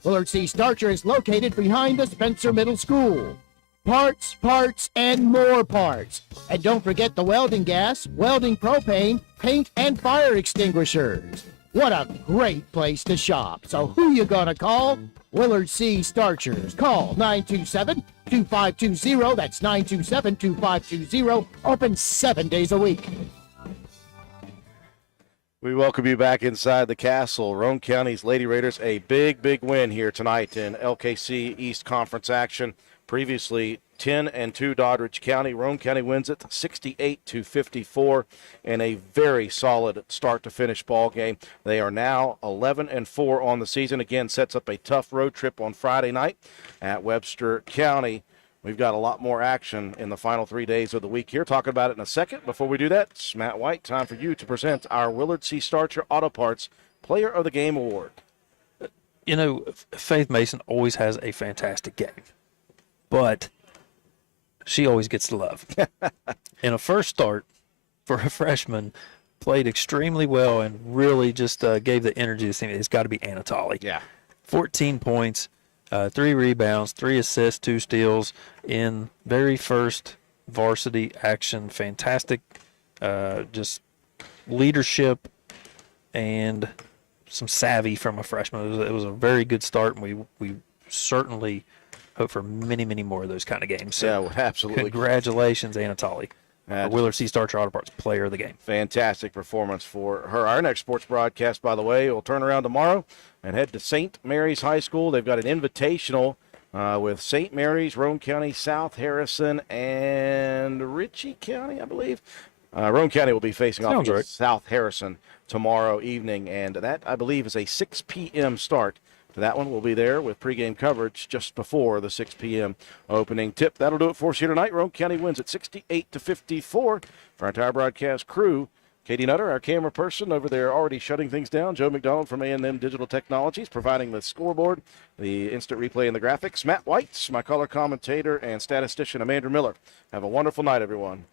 Willard C. Starcher is located behind the Spencer Middle School. Parts, parts, and more parts. And don't forget the welding gas, welding propane, paint, and fire extinguishers. What a great place to shop. So who you gonna call? Willard C. Starchers. Call 927-2520. That's 927-2520. Open 7 days a week. We welcome you back inside the castle. Roane County's Lady Raiders, a big, big win here tonight in LKC East Conference action. Previously 10-2 Doddridge County. Roane County wins it 68-54 in a very solid start to finish ball game. They are now 11-4 on the season. Again, sets up a tough road trip on Friday night at Webster County. We've got a lot more action in the final 3 days of the week here. Talking about it in a second. Before we do that, it's Matt White. Time for you to present our Willard C. Starcher Auto Parts Player of the Game Award. You know, Faith Mason always has a fantastic game, but she always gets the love. In a first start for a freshman, played extremely well and really just gave the energy to this team. It's got to be Anatoly. Yeah. 14 points, 3 rebounds, 3 assists, 2 steals in very first varsity action. Fantastic just leadership and some savvy from a freshman. It was a very good start, and we certainly hope for many, many more of those kind of games. So yeah, absolutely. Congratulations, Anatoly. Willard C. Starcher Auto Parts Player of the Game. Fantastic performance for her. Our next sports broadcast, by the way, will turn around tomorrow and head to St. Mary's High School. They've got an invitational with St. Mary's, Roane County, South Harrison, and Ritchie County, I believe. Roane County will be facing off against South Harrison tomorrow evening, and that, I believe, is a 6 p.m. start. That one will be there with pregame coverage just before the 6 p.m. opening tip. That'll do it for us here tonight. Roane County wins at 68-54. For our entire broadcast crew, Katie Nutter, our camera person over there, already shutting things down. Joe McDonald from A&M Digital Technologies, providing the scoreboard, the instant replay, and the graphics. Matt White, my color commentator, and statistician Amanda Miller. Have a wonderful night, everyone.